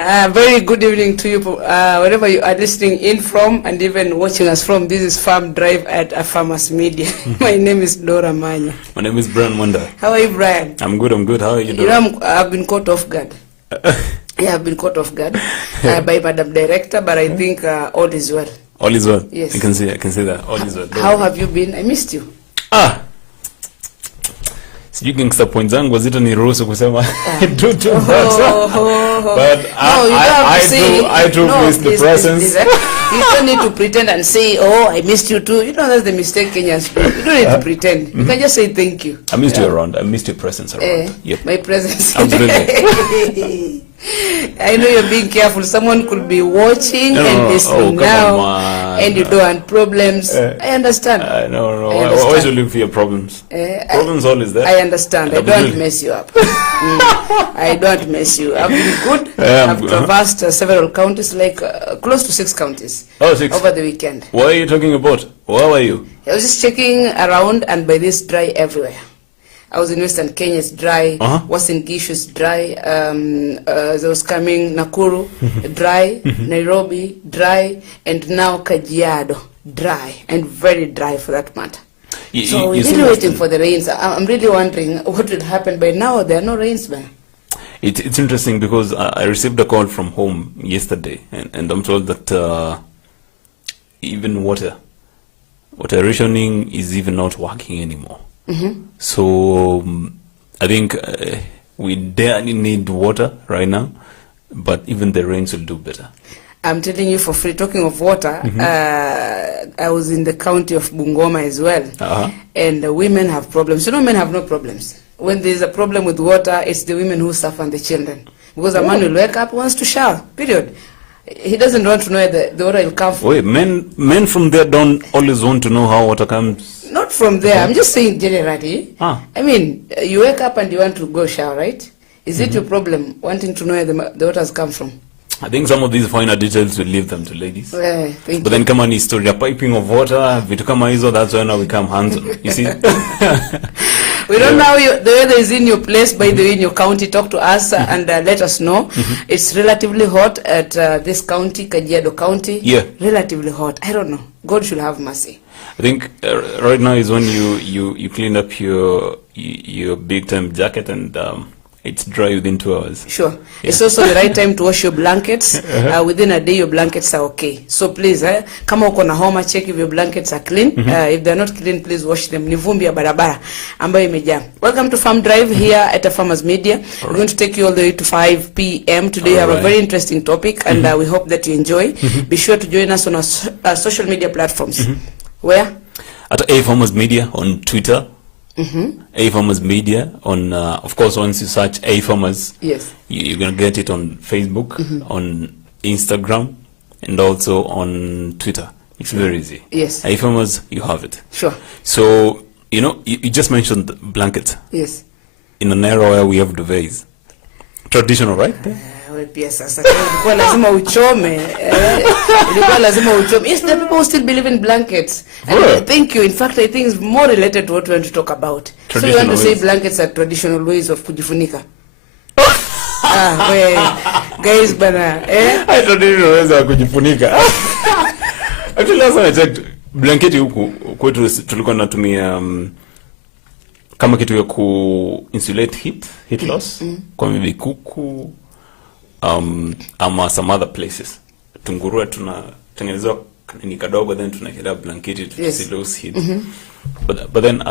Very good evening to you, wherever you are listening in from and even watching us from. This is Farm Drive at Afarmers Media. My name is Dora Manya. My name is Brian Wonder. How are you, Brian? I'm good. How are you doing? You know, I've been caught off guard. Yeah, I've been caught off guard by Madam Director, but I think all is well. All is well? Yes. I can see that. All is well. How have you been? I missed you. Sijui gangster point zangu wazito ni ruhusu kusema do too much. But I do miss the presence. You don't need to pretend and say, oh, I missed you too. You know, that's the mistake Kenyans do. You don't need to pretend. You can just say thank you. I missed you around. I missed your presence around. Yep. My presence. Absolutely. I know you're being careful. Someone could be watching and listening now, and you don't want problems. I understand. No. I always will look for your problems. Problems always there. I understand. I don't mess you up. I don't mess you. I've been good. I've traversed several counties, like close to 6 counties. Oh, 6. Over the weekend. What are you talking about? Where were you? I was just checking around, and by this, dry everywhere. I was in Western Kenya, it's dry. Western Gishu is dry. There was coming Nakuru, dry. Nairobi, dry. And now Kajiado, dry. And very dry for that matter. So we're really waiting for the rains. I'm really wondering what will happen. By now, there are no rains, man. It's interesting because I received a call from home yesterday. And I'm told that even water rationing is even not working anymore. So I think we definitely need water right now, but even the rains will do better. I'm telling you for free, talking of water, I was in the county of Bungoma as well, and the women have problems. You know, men have no problems. When there's a problem with water, it's the women who suffer and the children. Because a man will wake up, wants to shower, period. He doesn't want to know where the water will come from. Wait, men from there don't always want to know how water comes? Not from there. I'm just saying generally. I mean, you wake up and you want to go shower, right? Is it your problem wanting to know where the waters come from? I think some of these finer details will leave them to ladies. But then come on, history, a piping of water, vitu kama hizo, that's when we come hands-on. You see? We don't know the weather is in your place, by the way, in your county. Talk to us and let us know. It's relatively hot at this county, Kajiado County. Yeah. Relatively hot. I don't know. God should have mercy. I think right now is when you clean up your big time jacket and it's dry within 2 hours. Sure. Yeah. It's also the right time to wash your blankets. Within a day, your blankets are okay. So please, kama uko na homa, check if your blankets are clean. If they're not clean, please wash them. Ni vumbi ya barabara ambayo imejaa. Welcome to Farm Drive here at Afarmers Media. We're going to take you all the way to 5 p.m. Today we have a very interesting topic, and we hope that you enjoy. Be sure to join us on our social media platforms. Where? At Afarmers Media on Twitter. Afarmers Media on, of course, once you search Afarmers, yes, you're going to get it on Facebook, on Instagram, and also on Twitter. It's very easy. Yes. Afarmers, you have it. Sure. So, you know, you just mentioned blankets. Yes. In an era where we have duvets. Traditional, right? Pia sasa ilikuwa lazima uchome. Yes, the people still believe in blankets. And thank you. In fact, I think it's more related to what we want to talk about. So you want to say blankets are traditional ways of kujifunika? Guys, bana, I traditional ways of kujifunika. Actually, last time I checked, blanketi huku kwetu tulikuwa tunatumia kama kitu ya ku insulate heat loss kwa maybe kuku ama some other places. Tungurua tunatengenezwa ni kadogo, then tunakelea blanketi to see those heat. But then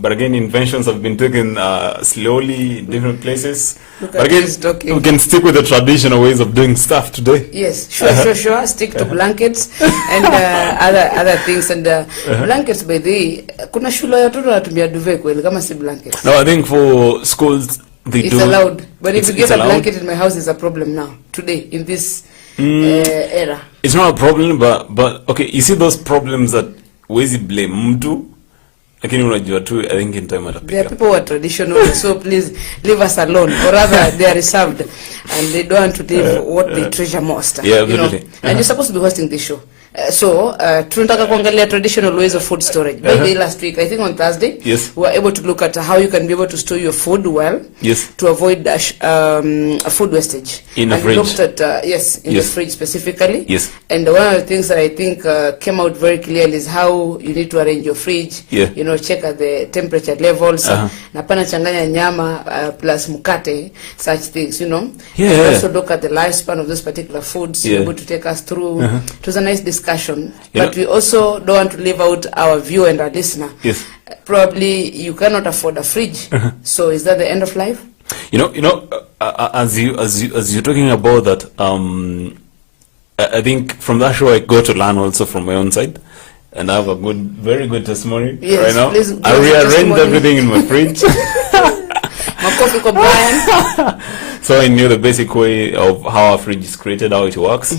but again, inventions have been taken slowly in different places. But again, we can stick with the traditional ways of doing stuff today. Yes, sure. Stick to blankets and other things. And blankets, by the way, kuna shule ya watoto wanatumia duvet kweli kama si blankets. No, I think for schools it's allowed. But if you get a blanket in my house, it's a problem now, today, in this era. It's not a problem, but okay, you see those problems that wezi blame mtu, lakini unajua tu, I think in time atapika. There are people who are traditional, so please leave us alone, or rather they are reserved and they don't want to live what they treasure most. Yeah, absolutely. And you're supposed to be hosting this show. Tunataka kuangalia traditional ways of food storage. By the way, last week, I think on Thursday, yes, we were able to look at how you can be able to store your food well, yes, to avoid food wastage. In the fridge. We looked at, the fridge specifically. Yes. And one of the things that I think came out very clearly is how you need to arrange your fridge. Yeah. You know, check at the temperature levels. Na pana changanya nyama plus mukate, such things, you know. Yeah. And also look at the lifespan of those particular foods. Yeah. Able to take us through. It was a nice discussion. But we also don't want to leave out our viewer and our listener. Yes. Probably you cannot afford a fridge. So is that the end of life? As you're talking about that, I think from that show I go to learn also from my own side, and I have a very good testimony right now. I rearranged everything in my fridge. So I knew the basic way of how a fridge is created, how it works,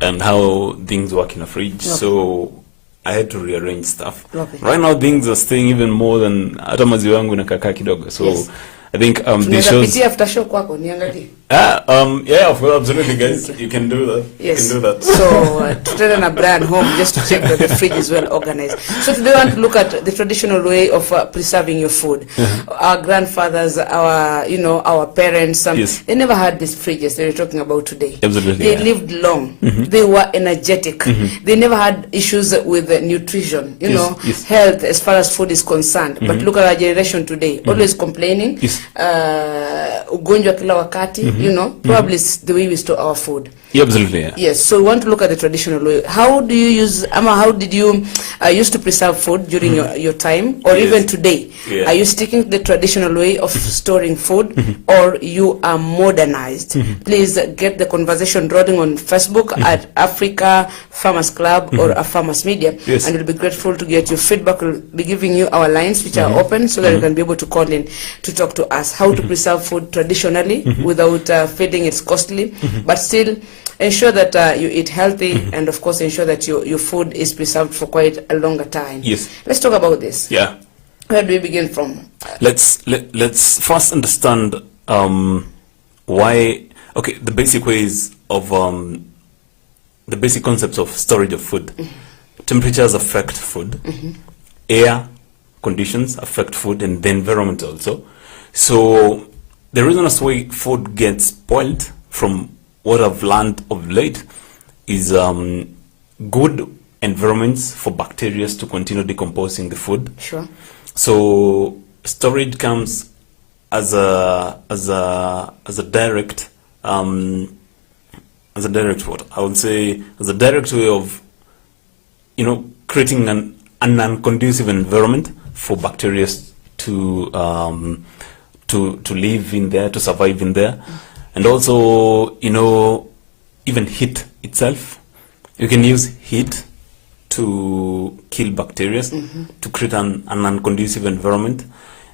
and how things work in a fridge. So I had to rearrange stuff. Right now things are staying even more than hata maziwa yangu inakaa kidogo. So yes. I think these shows. After show kwako niangalie. Yeah, of course, absolutely, guys. You can do that. Yes. You can do that. So to na brand home just to check that the fridge is well organized. So today we want to look at the traditional way of preserving your food. Our grandfathers, our parents, yes. They never had these fridges that we're talking about today. Absolutely. They lived long. They were energetic. They never had issues with nutrition, yes. health as far as food is concerned. But look at our generation today, always complaining. Yes. Ugonjwa kila wakati, probably it's the way we store our food. Yeah, absolutely. Yeah. Yes, so we want to look at the traditional way. How do you use, how did you used to preserve food during your time, or yes. even today? Yeah. Are you sticking to the traditional way of storing food, or you are modernized? Please get the conversation rolling on Facebook at Africa Farmers Club or Afarmers Media, yes. and we'll be grateful to get your feedback. We'll be giving you our lines, which are open, so that you can be able to call in to talk to us. How to preserve food traditionally without feeling it's costly, but still ensure that you eat healthy, and of course ensure that your food is preserved for quite a longer time. Yes. Let's talk about this. Yeah. Where do we begin from? Let's first understand why. Okay, the basic ways of the basic concepts of storage of food. Temperatures affect food. Air conditions affect food, and the environment also. So the reason as why food gets spoiled, from what I've learned of late, is good environments for bacteria to continue decomposing the food. Sure. So storage comes as a direct what I would say as a direct way of creating an unconducive environment for bacteria to live in there, to survive in there. And also, even heat itself. You can use heat to kill bacteria, to create an unconducive environment.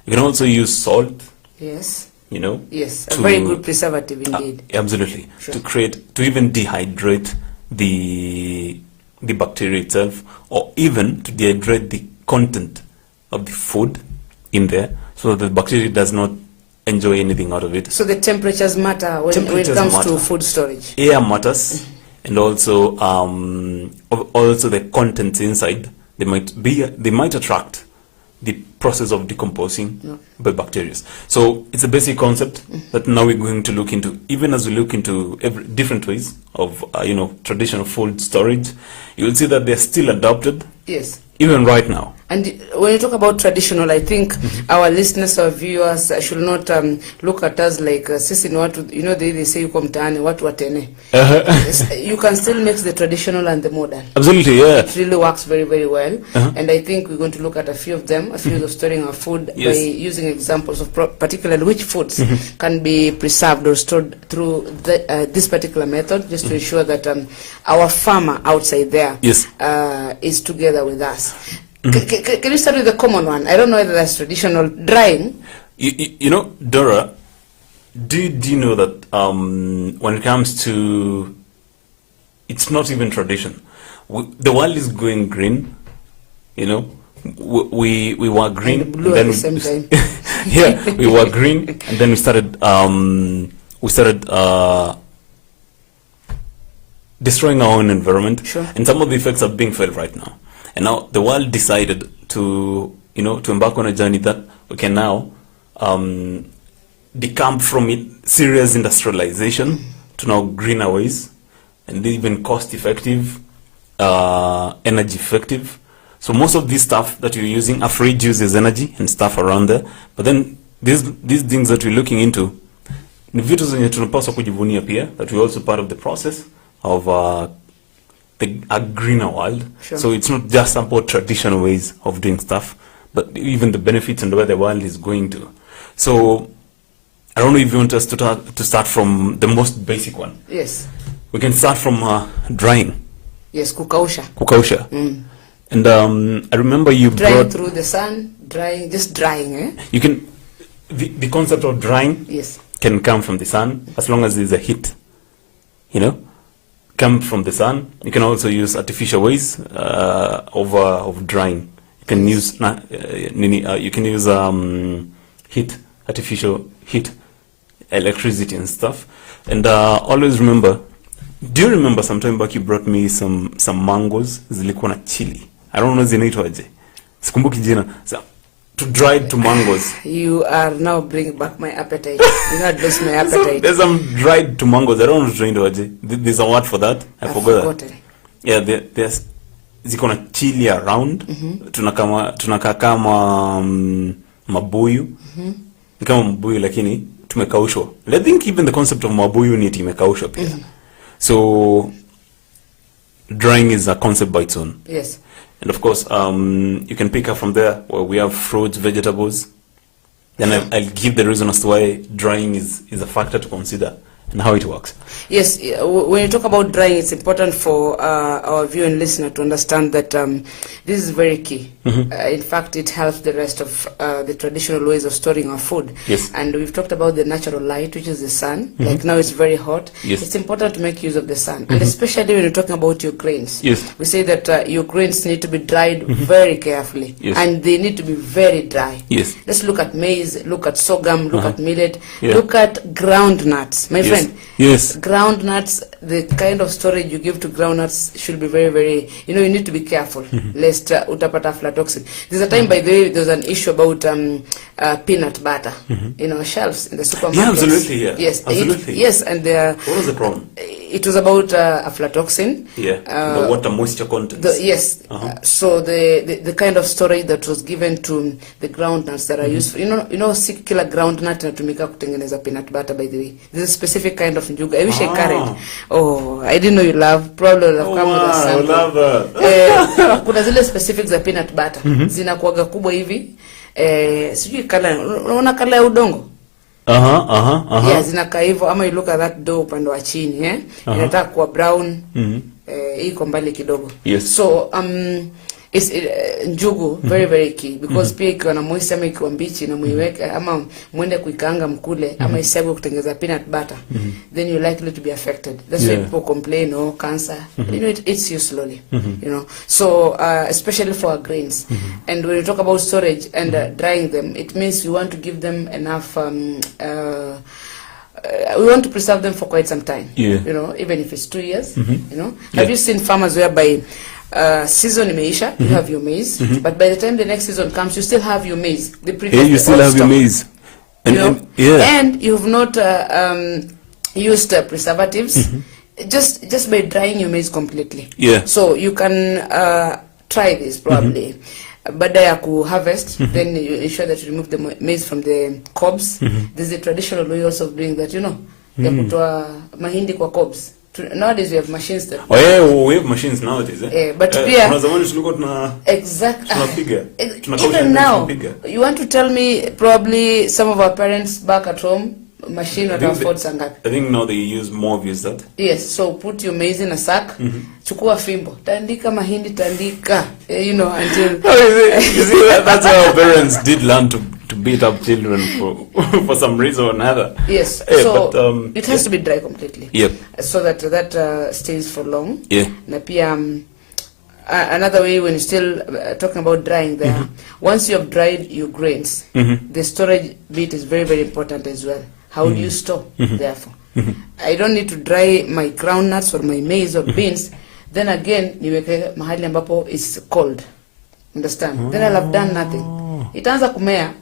You can also use salt. Yes. Yes, a very good preservative indeed. Absolutely. Sure. To even dehydrate the bacteria itself, or even to dehydrate the content of the food in there, so that the bacteria does not enjoy anything out of it. So the temperatures matter when it comes to food storage. Air matters, and also the contents inside. They might attract the process of decomposing by bacteria. So it's a basic concept that now we're going to look into. Even as we look into different ways of traditional food storage, you will see that they're still adopted. Yes. Even right now. And when you talk about traditional, I think our listeners, our viewers should not look at us like sisi ni watu, they say yuko mtaani watu watene. You can still mix the traditional and the modern. Absolutely, yeah. It really works very, very well. And I think we're going to look at a few of them, a few of storing our food, yes. by using examples of particularly which foods can be preserved or stored through this particular method, just to ensure that our farmer outside there yes. is together with us. Can you start with the common one? I don't know whether that's traditional. Drying. Dora, do you know that when it comes to, it's not even tradition. The world is going green. We were green. And blue at the same time. Yeah, we were green, and then we started destroying our own environment. Sure. And some of the effects are being felt right now. And now the world decided to, to embark on a journey that we can now decamp from it, serious industrialization to now greener ways and even cost-effective, energy effective. So most of this stuff that you're using, afraid uses energy and stuff around there. But then these things that we're looking into, ni vitu zenye tunapaswa kujivunia pia, that we're also part of the process of a greener world. Sure. So it's not just about traditional ways of doing stuff, but even the benefits and where the world is going to. So I don't know if you want us to start from the most basic one. Yes. We can start from drying. Yes, kukausha. Kukausha. And I remember you drying brought through the sun, just drying, eh? You can the concept of drying, yes, can come from the sun as long as there's a heat. Come from the sun. You can also use artificial ways of drying. You can use heat, artificial heat, electricity and stuff. And always remember, do you remember sometime back you brought me some mangoes zilikuwa na chili? I don't know zinaitwaje. Sikumbuki jina. So, to dry to mangoes. You are now bringing back my appetite. You not lose my appetite. So, there's some dried to mangoes. I don't know zinaitwaje. There's a word for that. I forgot that. Yeah, there's ziko na chili around. Tunakaa kama mabuyu. Ni kama mabuyu lakini tumekaushwa. I think even the concept of mabuyu ni imekaushwa pia. So drying is a concept by its own. Yes. And of course, you can pick up from there where we have fruits, vegetables. Then I'll give the reason as to why drying is a factor to consider and how it works. Yes, when you talk about drying, it's important for our viewer and listener to understand that this is very key. In fact, it helps the rest of the traditional ways of storing our food. Yes. And we've talked about the natural light, which is the sun. Like now it's very hot. Yes. It's important to make use of the sun. And especially when you're talking about your grains. Yes. We say that your grains need to be dried very carefully. Yes. And they need to be very dry. Yes. Let's look at maize, look at sorghum, look at millet, Yeah. look at ground nuts. My friend, yes. ground nuts, the kind of storage you give to ground nuts should be very, very, you need to be careful lest utapata aflatoxin. There's a time, by the way, there was an issue about peanut butter in our shelves in the supermarkets. Yeah, absolutely, yeah. Yes, absolutely. yes, and what was the problem? It was about aflatoxin. Yeah, the water moisture content. Yes. So the kind of storage that was given to the ground nuts that are used for, kila ground nut inatumika kutengeneza peanut butter, by the way. There's a specific kind of njuga. I wish I carried. Oh, I didn't know you love. Probably would have come with a sample. I love that. Kuna zile specific za peanut butter. Zinakuwaga kubwa hivi. Sijui kala, unaona kala ya udongo? Yeah, zinakaa hivyo, ama you look at that dough upande wa chini, inataka kuwa brown. Iko mbali kidogo. Yes. So it's njugu very very key because pia ikiwa na moisture ama ikiwa mbichi na muiweke ama muende kuikaanga mkule ama isagwe kutengeneza peanut butter, then you're likely to be affected. That's why people complain, cancer. It eats you slowly. So especially for our grains. And when you talk about storage and drying them, it means you want to give them enough we want to preserve them for quite some time. Even if it's 2 years. Have you seen farmers whereby season imeisha, you have your maize, but by the time the next season comes, you still have your maize. The previous you still have your maize, and you've not used preservatives. Just by drying your maize completely. So you can try this probably. Baada ya harvest, then you ensure that you remove the maize from the cobs. There's a traditional way also of doing that, ya kutoa mahindi kwa cobs. Nowadays we have machines that we have machines nowadays, but pia even now you want to tell me probably some of our parents back at home machine not afford sangapi. I think now they use more of that. Yes, so put your maize in a sack, chukua fimbo, tandika mahindi, tandika, until you see that's how our parents did learn to beat up children for some reason or another. Yes, so but, it has to be dry completely. Yep. So that stays for long. Yeah. Na pia another way when you're still talking about drying there, once you have dried your grains, the storage bit is very very important as well. How do you store, therefore? I don't need to dry my groundnuts or my maize or beans. Then again, niweke mahali ambapo is cold. Understand? Then I'll have done nothing. Itaanza kumea.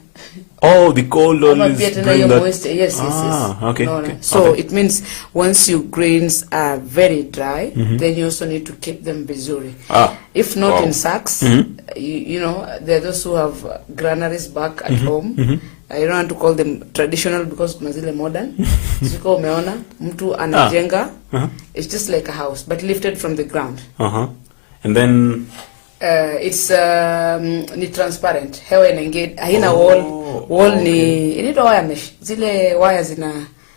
Oh, the cold always bring that. Yes. Okay, no, okay. So okay. it means once your grains are very dry, then you also need to keep them vizuri. If not in sacks, you know, there are those who have granaries back at home. I don't want to call them traditional because kuna zile modern. Siko umeona mtu anajenga. It's just like a house but lifted from the ground. And then it's ni transparent. Hewa inaingia, haina wall ni inaitwa wire mesh. Zile wire zina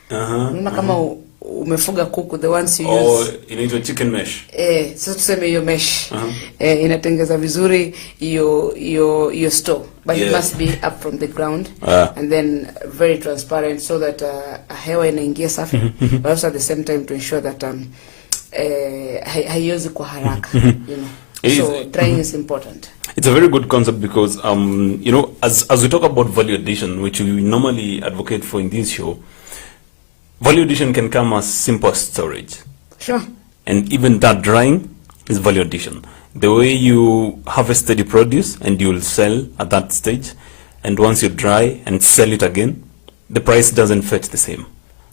unaona kama umefuga kuku, the ones you use. Inaitwa chicken mesh. Sasa tuseme hiyo mesh. Inatengeza vizuri hiyo store, but it must be up from the ground and then very transparent so that hewa inaingia safi, but also at the same time to ensure that haiozi kwa haraka, you know. So drying is important. It's a very good concept because you know, as we talk about value addition, which we normally advocate for in this show, value addition can come as simple as storage. Sure. And even that drying is value addition. The way you harvested the produce and you will sell at that stage, and once you dry and sell it again, the price doesn't fetch the same.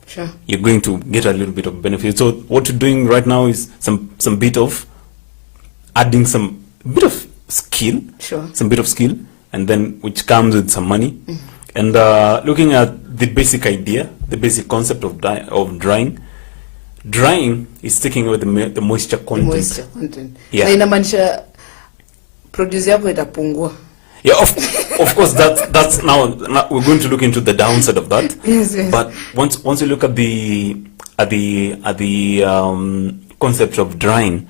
Sure. You're going to get a little bit of benefit. So what you're doing right now is some bit of adding some bit of skill, some bit of skill, and then which comes with some money. And looking at the basic idea, the basic concept of drying. Drying is taking away the moisture content. The moisture content. Yeah. Na inamaanisha produce yako itapungua. Yeah, of course that's now we're going to look into the downside of that. Yes. But once you look at the concept of drying,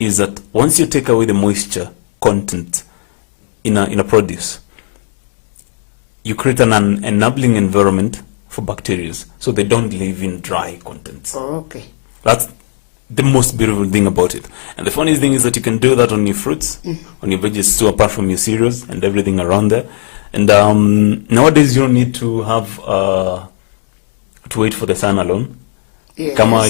is that once you take away the moisture content in a produce, you create an enabling environment for bacteria, so they don't live in dry contents. Oh, okay. That's the most beautiful thing about it. And the funny thing is that you can do that on your fruits, on your veggies too, apart from your cereals and everything around there. And nowadays you don't need to have to wait for the sun alone. Yes. Kama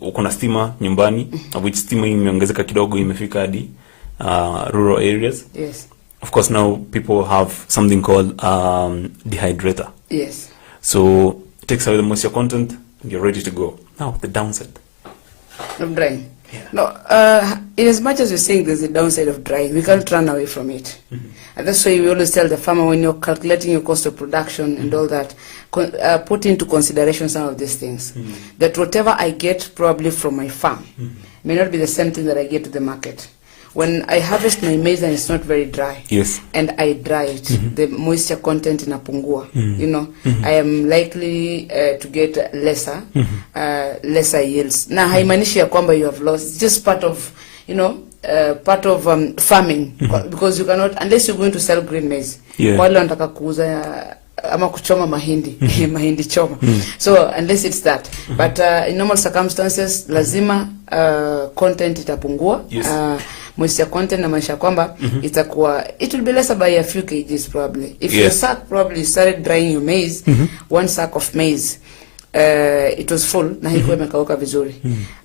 uko na stima nyumbani, which stima imeongezeka kidogo, imefika hadi rural areas. Yes. Of course, now people have something called dehydrator. Yes. So it takes away the moisture content, and you're ready to go. Now, the downside of drying. Yeah. No, in as much as we're saying there's a downside of drying, we can't run away from it. And that's why we always tell the farmer, when you're calculating your cost of production and all that, put into consideration some of these things. That whatever I get probably from my farm may not be the same thing that I get to the market. When I harvest my maize and it's not very dry, yes, and I dry it, the moisture content inapungua, you know, I am likely to get lesser yields. Na haimaanishi ya kwamba you have lost. It's just part of, you know, farming, because you cannot, unless you're going to sell green maize. Yeah. Wale wanataka kuuza ama kuchoma mahindi, mahindi choma. So unless it's that, but in normal circumstances, lazima content itapungua. Yes. Moisture content na maisha kwamba itakuwa, it will be lesser by a few kgs probably. If your sack probably started drying your maize, one sack of maize, it was full na haikuwa imekauka vizuri.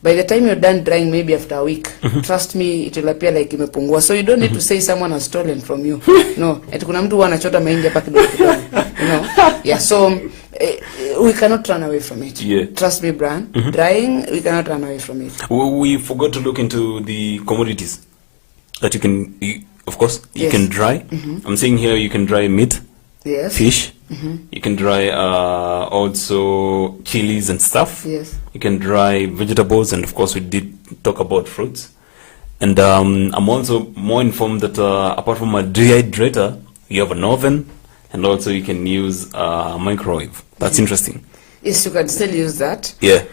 By the time you're done drying, maybe after a week, trust me, it will appear like imepungua. So you don't need to say someone has stolen from you. No, eti kuna mtu anachota mahindi hapa kidogo kidogo. You know? Yeah, so we cannot run away from it. Yeah. Trust me, Brian. Drying, we cannot run away from it. We forgot to look into the commodities that you can, of course, you can dry. I'm saying here you can dry meat, fish, you can dry also chilies and stuff. Yes. You can dry vegetables, and of course we did talk about fruits. And I'm also more informed that apart from a dehydrator, you have an oven, and also you can use a microwave. That's interesting. Yes, you can still use that. Yeah.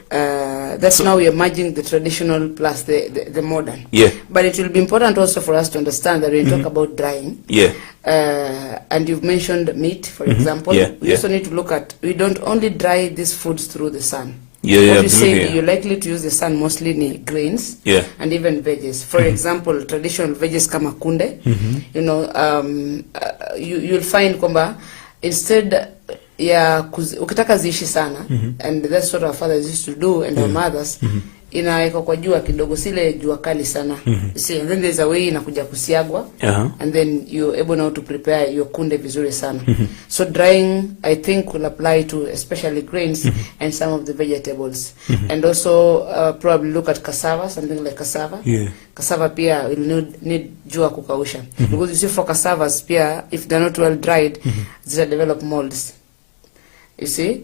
That's now we are merging the traditional plus the modern. Yeah. But it will be important also for us to understand that when we talk about drying. Yeah. And you've mentioned meat, for example. Yeah. We also need to look at, we don't only dry these foods through the sun. Yeah, what you say, you're likely to use the sun mostly in grains, and even veggies. For example, traditional veggies kama kunde, you know, you'll find kwamba instead ya ukitaka ziishi sana, and that's what our fathers used to do and our mothers, inaweka kwa jua kidogo, sile jua kali sana. See, and then there's a way inakuja kusiagwa, and then you're able now to prepare your kunde vizuri sana. So drying, I think, will apply to especially grains and some of the vegetables. And also probably look at cassava, something like cassava. Cassava pia will need jua kukausha. Because you see, for cassavas pia, if they're not well dried, they develop molds. You see?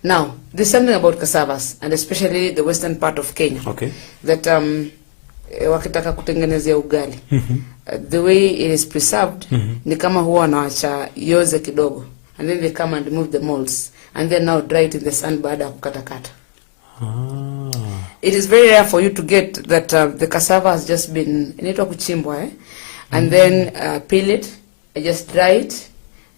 Now, there's something about cassavas, and especially the western part of Kenya, that wakitaka kutengenezea ugali, the way it is preserved, ni kama huwa wanaacha yoze kidogo, and then they come and remove the molds, and then now dry it in the sun baada ya kukatakata. It is very rare for you to get that the cassava has just been inaitwa kuchimbwa, and then peel it, just dry it,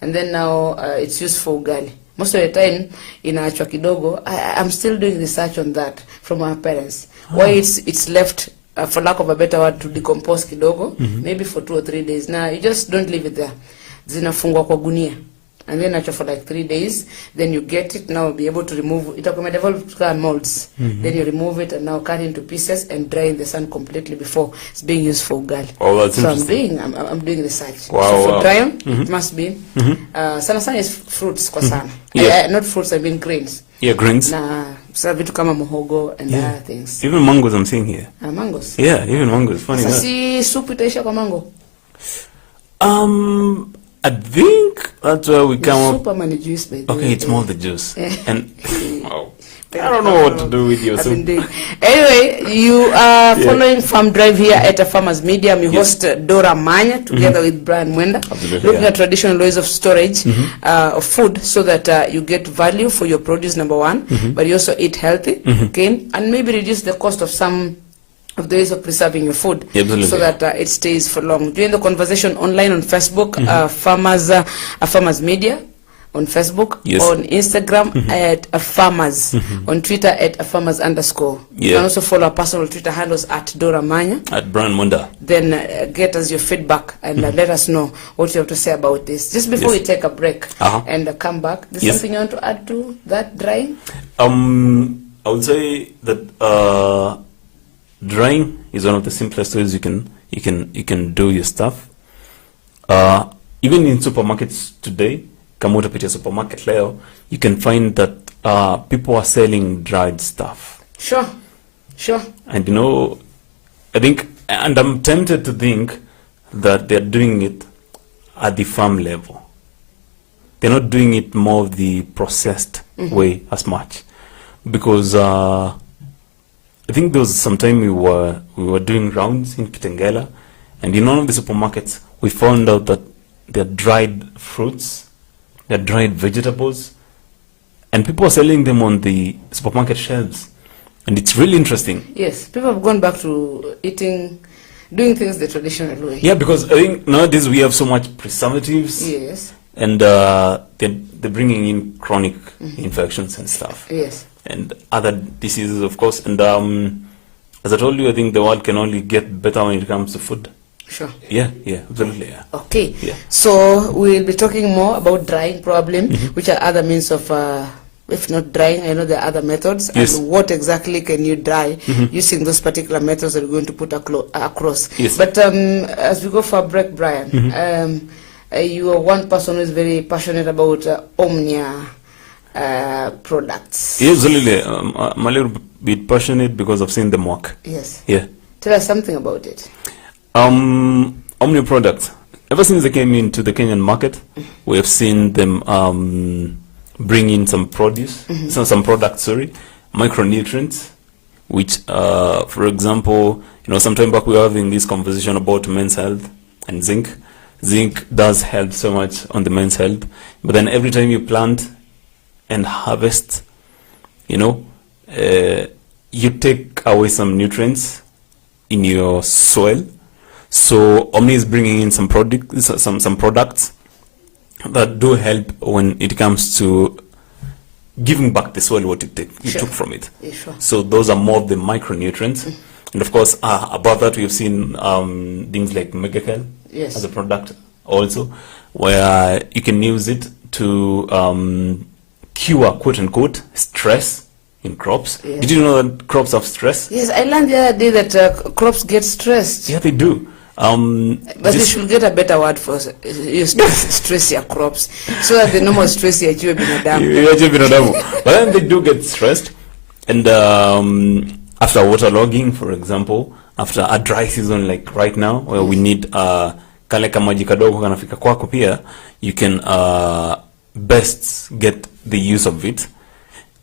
and then now it's used for ugali. Most of the time, inaachwa kidogo. I'm still doing research on that from our parents. Why it's left, for lack of a better word, to decompose kidogo, maybe for 2 or 3 days. Now, you just don't leave it there. Zinafungwa kwa gunia. And then actually for like 3 days, then you get it, now be able to remove it. It develop molds. Then you remove it and now cut into pieces and dry in the sun completely before it's being used for ugali. Oh, that's so interesting. I'm doing research. Wow, so for wow. drying, it must be sana is fruits kwa sana. Not fruits, I mean grains. Yeah, grains. Na sa vitu kama muhogo and other things. Even mangoes I'm seeing here. Mangoes. Yeah, even mangoes. Funny enough. Si soup itaisha kwa mango. I think that's where we come up. Super many juice, baby. Okay, it's more the juice. And wow. I don't know what to do with your soup. Anyway, you are following Farm Drive here at Afarmers Media. We host Dora Manya together with Brian Mwenda, looking at traditional ways of storage of food so that you get value for your produce, number one, but you also eat healthy, okay, and maybe reduce the cost of some of the ways of preserving your food, so that it stays for long. Join the conversation online on Facebook, Afarmers Media on Facebook, on Instagram at Afarmers, on Twitter at Afarmers_. You can also follow our personal Twitter handles at Dora Manya, at Brian Mwenda. Then get us your feedback and let us know what you have to say about this. Just before we take a break and come back, there's something you want to add to that drying? I would say that drying is one of the simplest ways you can do your stuff. Even in supermarkets today, kama utapitia supermarket leo, you can find that people are selling dried stuff. Sure. And you know, I think, and I'm tempted to think that they're doing it at the farm level. They're not doing it more of the processed way as much, because I think there was some time we were doing rounds in Kitengela, and in one of the supermarkets we found out that they're dried fruits, they're dried vegetables, and people are selling them on the supermarket shelves, and it's really interesting. Yes, people have gone back to doing things the traditional way. Yeah, because I think nowadays we have so much preservatives. Yes. And they're bringing in chronic infections and stuff. Yes. And other diseases, of course. And as I told you, I think the world can only get better when it comes to food. Sure. Yeah, absolutely. Yeah. Okay. Yeah. So we'll be talking more about drying problem, which are other means of, if not drying, I know there are other methods. Yes. And what exactly can you dry using those particular methods that we're going to put across. Yes. But as we go for a break, Brian, you are one person who is very passionate about Omnia products. Yeah, absolutely. I'm a little bit passionate because I've seen them work. Yes. Yeah. Tell us something about it. Omnia products. Ever since they came into the Kenyan market, we have seen them bring in some produce, some products, micronutrients, which, for example, some time back we were having this conversation about men's health and zinc. Zinc does help so much on the men's health, but then every time you plant and harvest, you take away some nutrients in your soil. So Omni is bringing in some products that do help when it comes to giving back the soil what you took from it. Yeah, sure. So those are more of the micronutrients. And of course, above that, we've seen things like Megacal as a product also, where you can use it to cure, quote unquote, stress in crops. Yes. Did you know that crops have stress? Yes, I learned the other day that crops get stressed. Yeah, they do. But you should get a better word for stress your crops, so that the normal stress you achieve binadamu. But then they do get stressed, and after waterlogging, for example, after a dry season like right now, where we need kale kamaji kadogo kanafika kwako pia, you can best get the use of it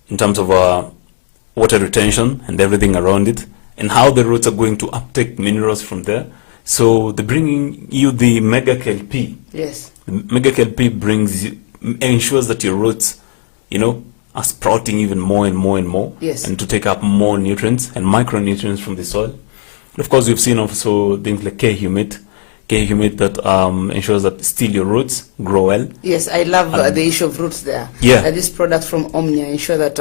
in terms of water retention and everything around it, and how the roots are going to uptake minerals from there. So they're bringing you the mega KLP. Yes. The mega KLP ensures that your roots, are sprouting even more and more and more. Yes. And to take up more nutrients and micronutrients from the soil. And of course, we've seen also things like K-humate that ensures that still your roots grow well. Yes, I love the issue of roots there. Yeah. This product from Omnia ensure that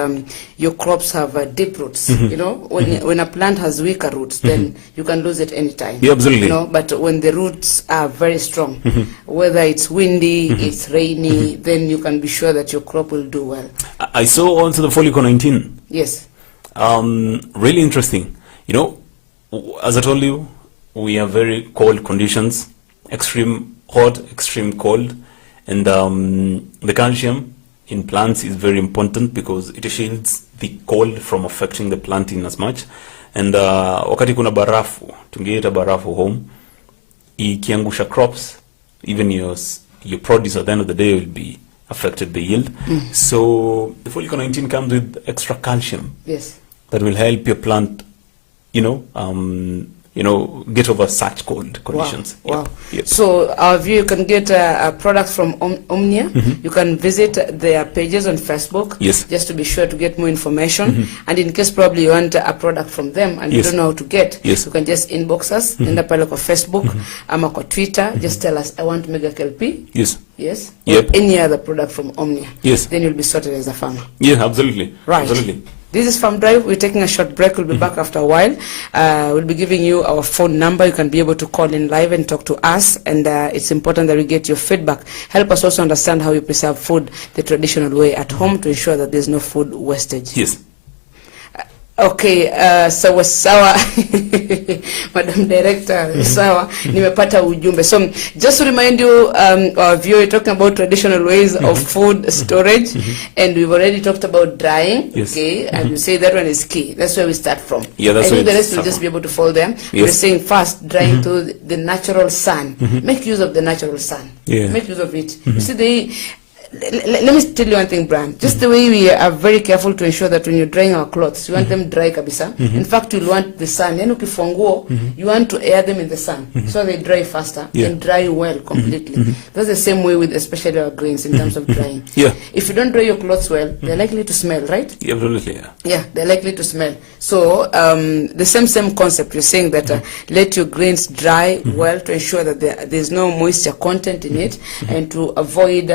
your crops have deep roots. When a plant has weaker roots, then you can lose it anytime. Yeah, absolutely. But when the roots are very strong, whether it's windy, it's rainy, then you can be sure that your crop will do well. I saw also the Folico 19. Yes. Really interesting. As I told you, we have very cold conditions, extreme hot, extreme cold, and the calcium in plants is very important because it shields the cold from affecting the plant in as much. And wakati kuna barafu, tungeita barafu home, ikiangusha crops, even your produce at the end of the day will be affected, the yield. So the Folico 19 comes with extra calcium. Yes. That will help your plant, get over such cold conditions. Wow. Yep. So our view, you can get a product from Omnia. You can visit their pages on Facebook. Yes. Just to be sure to get more information. And in case probably you want a product from them and you don't know how to get, you can just inbox us in the pale of Facebook, ama kwa Twitter. Just tell us, I want Mega KLP. Yes. Yes. Yep. Or any other product from Omnia. Yes. Then you'll be sorted as a farmer. Yeah, absolutely. Right. Absolutely. This is Farm Drive. We're taking a short break. We'll be back after a while. We'll be giving you our phone number. You can be able to call in live and talk to us. And it's important that we get your feedback. Help us also understand how you preserve food the traditional way at home to ensure that there's no food wastage. Yes. Okay, sawa sawa. Madam Director, sawa, nimepata ujumbe. So just to remind you, our viewer, we're talking about traditional ways of food storage, and we've already talked about drying. Yes. Okay, and you say that one is key. That's where we start from. Yeah, that's I think where the rest will just be able to follow them. Yes. We're saying first, drying to the natural sun. Make use of the natural sun. Yeah. Make use of it. You see, let me tell you one thing, Brian. Just the way we are very careful to ensure that when you're drying our clothes, you want them dry kabisa. In fact, you want the sun. Yani ukifunguo, you want to air them in the sun so they dry faster and dry well completely. That's the same way with especially our grains in terms of drying. Yeah. If you don't dry your clothes well, they're likely to smell, right? Yeah, absolutely. Yeah. Yeah, they're likely to smell. So the same concept. You're saying that let your grains dry well to ensure that there's no moisture content in it, and to avoid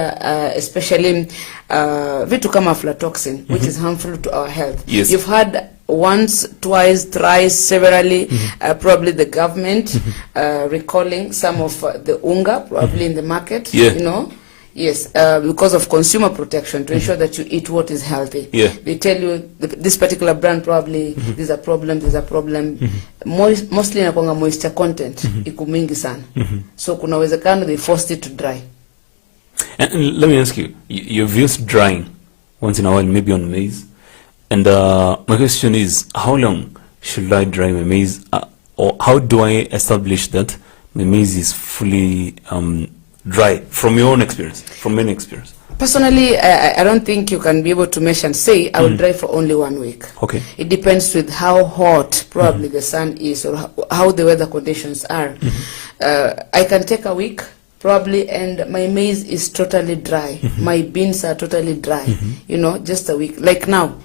especially vitu kama aflatoxin, which is harmful to our health. Yes. You've had once, twice, thrice, severally, probably the government recalling some of the unga probably in the market. Yeah. Yes, because of consumer protection, to ensure that you eat what is healthy. Yeah. They tell you this particular brand probably there's a problem. Mostly inakuanga moisture content iko mingi sana. So kuna uwezekano they forced it to dry. And let me ask you, you've used drying once in a while, maybe on maize. And my question is, how long should I dry my maize? Or how do I establish that my maize is fully dry, from your own experience, from any experience? Personally, I don't think you can be able to measure and say, I will dry for only 1 week. Okay. It depends with how hot probably the sun is or how the weather conditions are. I can take a week probably, and my maize is totally dry. My beans are totally dry. Just a week. Like now,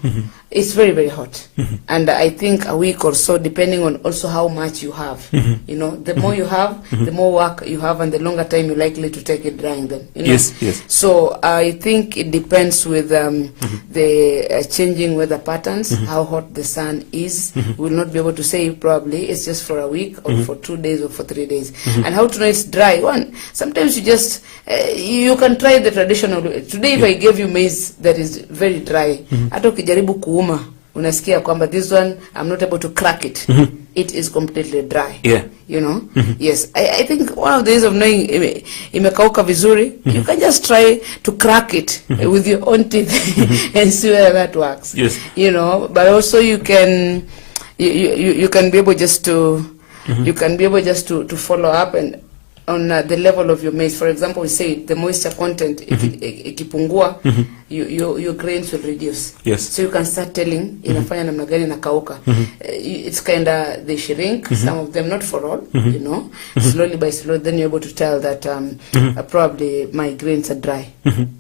It's very, very hot. And I think a week or so, depending on also how much you have. You know, the more you have, the more work you have, and the longer time you're likely to take it drying them. You know? Yes. So I think it depends with the changing weather patterns, how hot the sun is. We'll not be able to say probably it's just for a week or for 2 days or for 3 days. And how to know it's dry? One, sometimes you just, you can try the traditional. Today if I gave you maize that is very dry, hata ukijaribu kuuma, unasikia kwamba this one, I'm not able to crack it. It is completely dry. You know? Yes. I think one of the ways of knowing imekauka vizuri, you can just try to crack it with your own teeth and see whether that works. Yes. You know, but also you can you can be able just to you can be able just to follow up and on the level of your maize. For example, we say the moisture content, ikipungua, your grains will reduce. Yes. So you can start telling, inafanya namna gani na kauka. It's kind of, they shrink, some of them, not for all, you know, slowly by slowly, then you're able to tell that probably my grains are dry.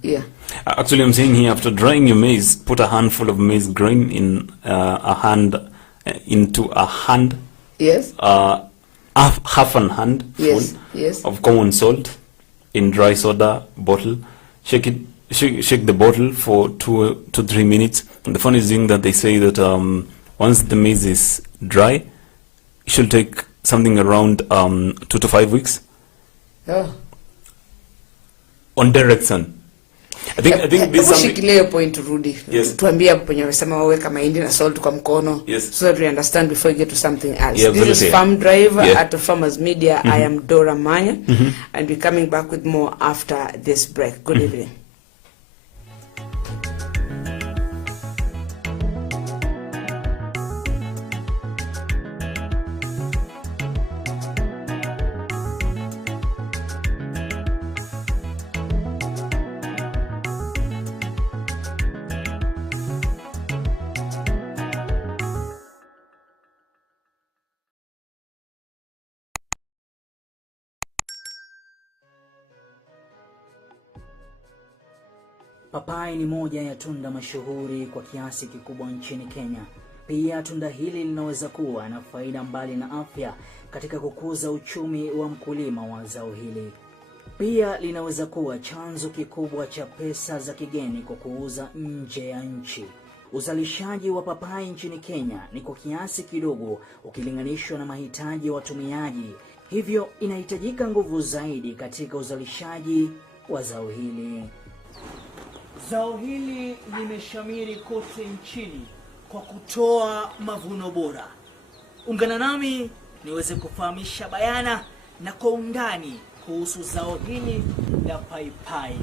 Yeah. Actually, I'm saying here, after drying your maize, put a handful of maize grain in into a hand. Yes. Half an hand full of common salt in dry soda bottle. Shake the bottle for 2 to 3 minutes. And the funny thing that they say that once the maize is dry, it should take something around 2 to 5 weeks. Oh. On direct sun. I think this is shikilia point Rudy. Yes. Tuambie hapo penye wamesema waweka mahindi na salt kwa mkono. Yes. So that we understand before you get to something else. Yeah, this is Farm Drive at Afarmers Media. I am Dora Manya, and we're coming back with more after this break. Good evening. Papai ni moja ya tunda mashuhuri kwa kiasi kikubwa nchini Kenya. Pia tunda hili linaweza kuwa na faida mbali na afya katika kukuza uchumi wa mkulima wa zao hili. Pia linaweza kuwa chanzo kikubwa cha pesa za kigeni kwa kuuza nje ya nchi. Uzalishaji wa papai nchini Kenya ni kwa kiasi kidogo ukilinganishwa na mahitaji ya watumiaji. Hivyo inahitajika nguvu zaidi katika uzalishaji wa zao hili. Zao hili limeshamiri kote nchini kwa kutoa mavuno bora. Ungana nami niweze kufahamisha bayana na kwa undani kuhusu zao hili la paipai.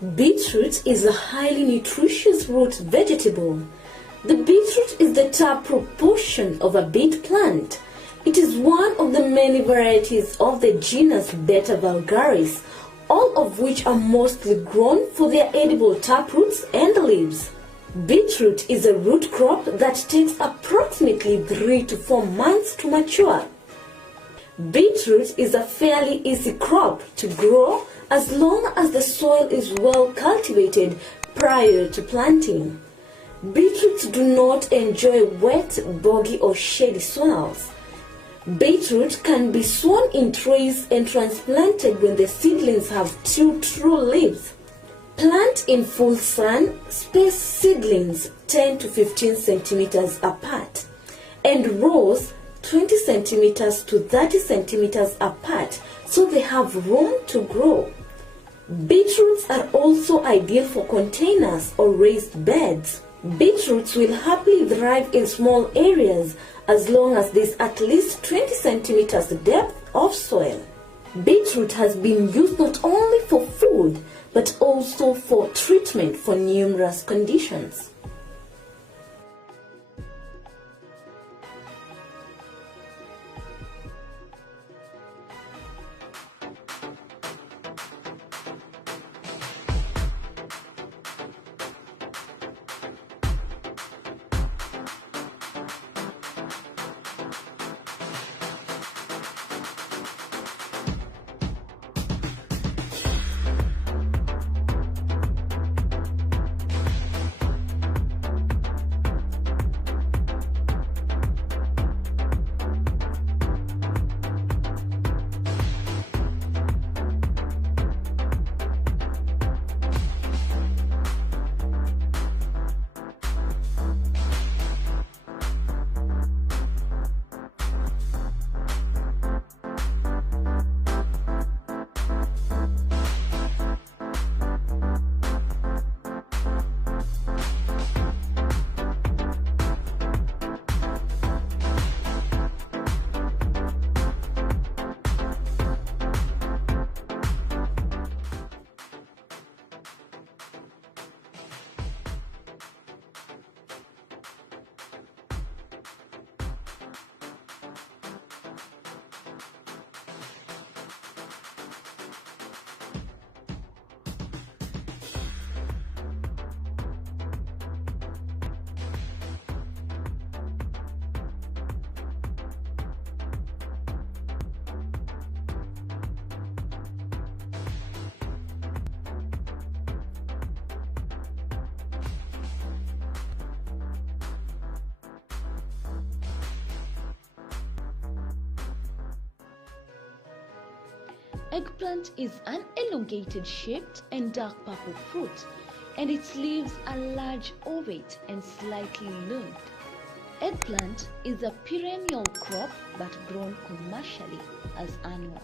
Beetroot is a highly nutritious root vegetable. The beetroot is the tap-root portion of a beet plant. It is one of the many varieties of the genus Beta vulgaris, all of which are mostly grown for their edible taproots and leaves. Beetroot is a root crop that takes approximately 3 to 4 months to mature. Beetroot is a fairly easy crop to grow as long as the soil is well cultivated prior to planting. Beetroots do not enjoy wet, boggy or shady soils. Beetroot can be sown in trays and transplanted when the seedlings have 2 true leaves. Plant in full sun, space seedlings 10 to 15 centimeters apart, and rows 20 centimeters to 30 centimeters apart so they have room to grow. Beetroots are also ideal for containers or raised beds. Beetroots will happily thrive in small areas as long as there's at least 20 centimeters depth of soil. Beetroot has been used not only for food, but also for treatment for numerous conditions. Eggplant is an elongated shaped and dark purple fruit, and its leaves are large, ovate and slightly lobed. Eggplant is a perennial crop but grown commercially as annual.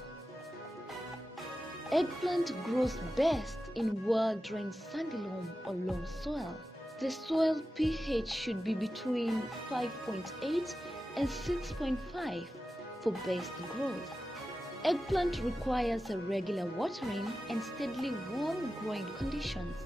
Eggplant grows best in well-drained sandy loam or loam soil. The soil pH should be between 5.8 and 6.5 for best growth. Eggplant requires a regular watering and steadily warm growing conditions.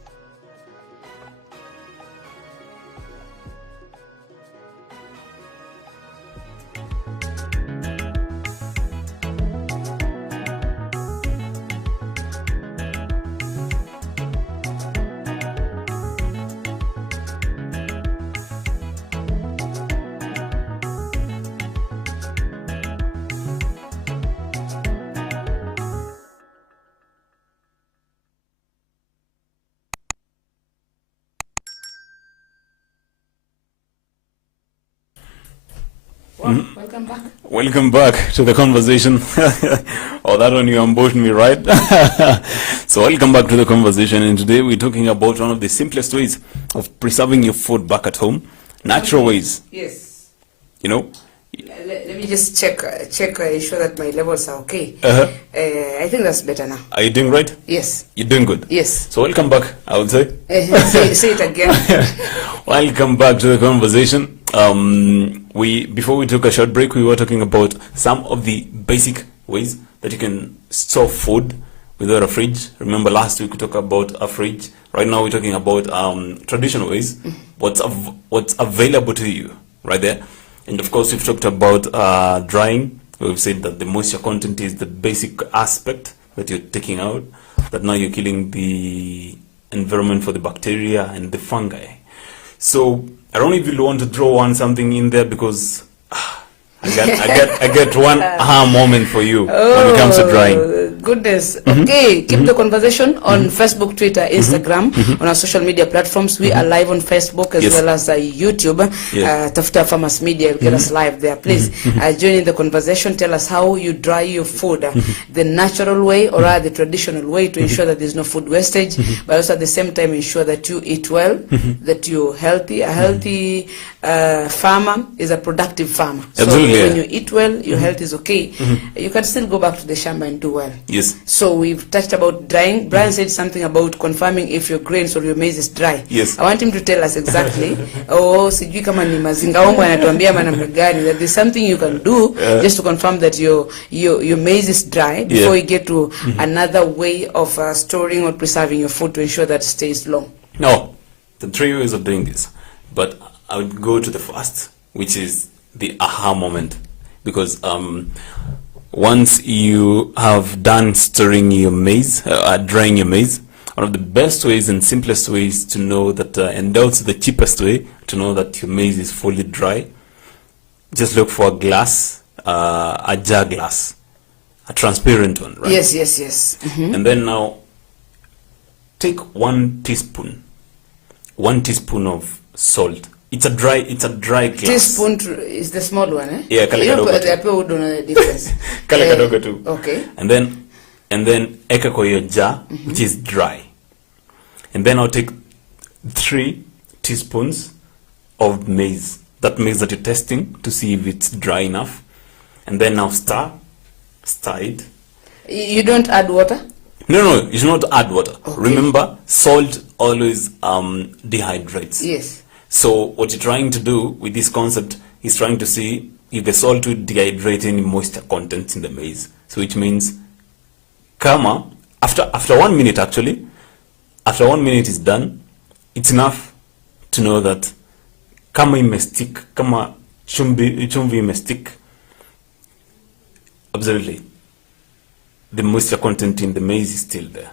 Welcome back. Welcome back to the conversation. Oh, that one you ambushed me, right? So welcome back to the conversation, and today we're talking about one of the simplest ways of preserving your food back at home. Natural ways. Yes. You know? Let me just check, ensure that my levels are okay. I think that's better now. Are you doing right? Yes. You're doing good? Yes. So welcome back, I would say. Say it again. Welcome back to the conversation. Before we took a short break, we were talking about some of the basic ways that you can store food without a fridge. Remember last week we talked about a fridge. Right now we're talking about traditional ways. What's available to you right there. And of course we've talked about drying. We've said that the moisture content is the basic aspect that you're taking out. That now you're killing the environment for the bacteria and the fungi. So I don't know if you want to throw something in there, because I get one aha moment for you when it comes to drying. Goodness. Okay, keep the conversation on Facebook, Twitter, Instagram, on our social media platforms. We are live on Facebook as well as YouTube. Tafuta Afarmers Media, you'll get us live there. Please join in the conversation. Tell us how you dry your food, the natural way or the traditional way, to ensure that there's no food wastage, but also at the same time ensure that you eat well, that you're healthy. A healthy farmer is a productive farmer. Absolutely. So when you eat well, your health is okay. You can still go back to the shamba and do well. Yes. So we've touched about drying. Brian said something about confirming if your grains or your maize is dry. Yes. I want him to tell us exactly. Sijui kama ni mazinga wangu anatuambia namna gani, that there's something you can do just to confirm that your maize is dry before you get to another way of storing or preserving your food to ensure that it stays long. No, the 3 ways of doing this, but I would go to the first, which is the aha moment, because once you have done storing your maize, drying your maize, one of the best ways and simplest ways to know that, and also the cheapest way to know that your maize is fully dry, just look for a glass, a jar glass, a transparent one, right? Yes. And then now take 1 teaspoon of salt. It's a dry glass. Teaspoon is the small one, eh? Yeah, kale kadogo tu. People don't know the difference. Kale kadogo tu. Okay. And then eka kwa hiyo jar, which is dry. And then I'll take 3 teaspoons of maize. That maize that you're testing to see if it's dry enough. And then now stir it. You don't add water? No, you should not add water. Okay. Remember, salt always dehydrates. Yes. So what you're trying to do with this concept is trying to see if the salt will dehydrate any moisture content in the maize. So which means, after 1 minute actually, after 1 minute is done, it's enough to know that kama imestick, kama chumvi imestick, absolutely, the moisture content in the maize is still there.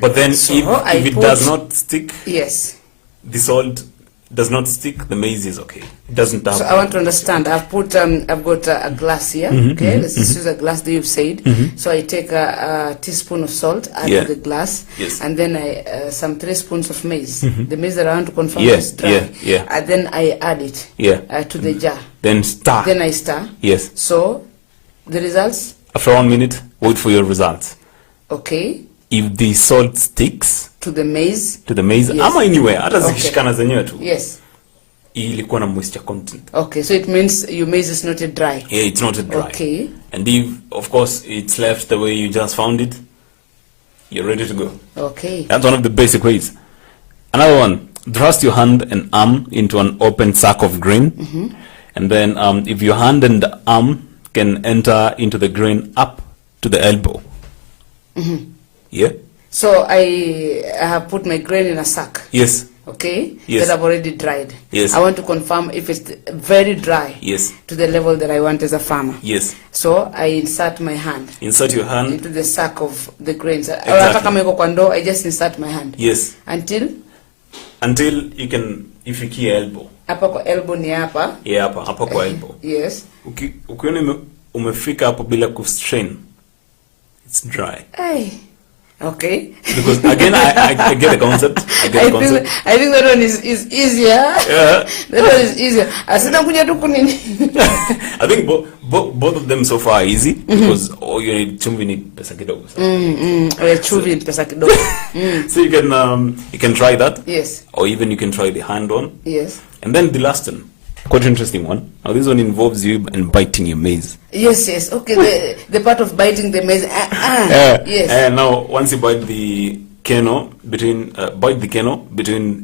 But then So if it does not stick, yes, the salt does not stick, the maize is okay. It doesn't have. So I want to understand. I've got a glass here. Okay, let's just use a glass that you've said. So I take a teaspoon of salt, add to the glass, and then I some 3 spoons of maize. The maize that I want to confirm is dry. And then I add it to the jar. Then stir. Then I stir. Yes. So the results? After 1 minute, wait for your results. Okay. If the salt sticks To the maize. Yes. Ama anywhere, hata Okay. zikishikana zenyewe tu. Yes. Ilikuwa na moisture content. Okay, so it means your maize is not dry. Yeah, it's not dry. Okay. And if, of course, it's left the way you just found it, you're ready to go. Okay. That's one of the basic ways. Another one, thrust your hand and arm into an open sack of grain. And then if your hand and arm can enter into the grain up to the elbow. Yeah? So I have put my grain in a sack. Yes. Okay? Yes. That I've already dried. Yes. I want to confirm if it's very dry. Yes. To the level that I want as a farmer. Yes. So I insert my hand Insert your hand. into the sack of the grains. Exactly. Hata kama iko kwa ndoo, I just insert my hand. Yes. Until you can ifikie elbow. hapa kwa elbow ni hapa. Yeah, hapa kwa elbow. Yes. Ukiona umefika hapo bila kustrain, it's dry. Hey. Okay. Because again, I get the concept. I think that one is easier. Yeah. That one is easier. Asina kuja tu kunini. I think both of them so far are easy because all you need chumvi ni pesa kidogo. Chumvi ni pesa kidogo. So you can try that. Yes. Or even you can try the hand one. Yes. And then the last one, quite interesting one. Now this one involves you and biting your maize. Yes. Okay, the part of biting the maize. Yes. And now once you bite the kernel between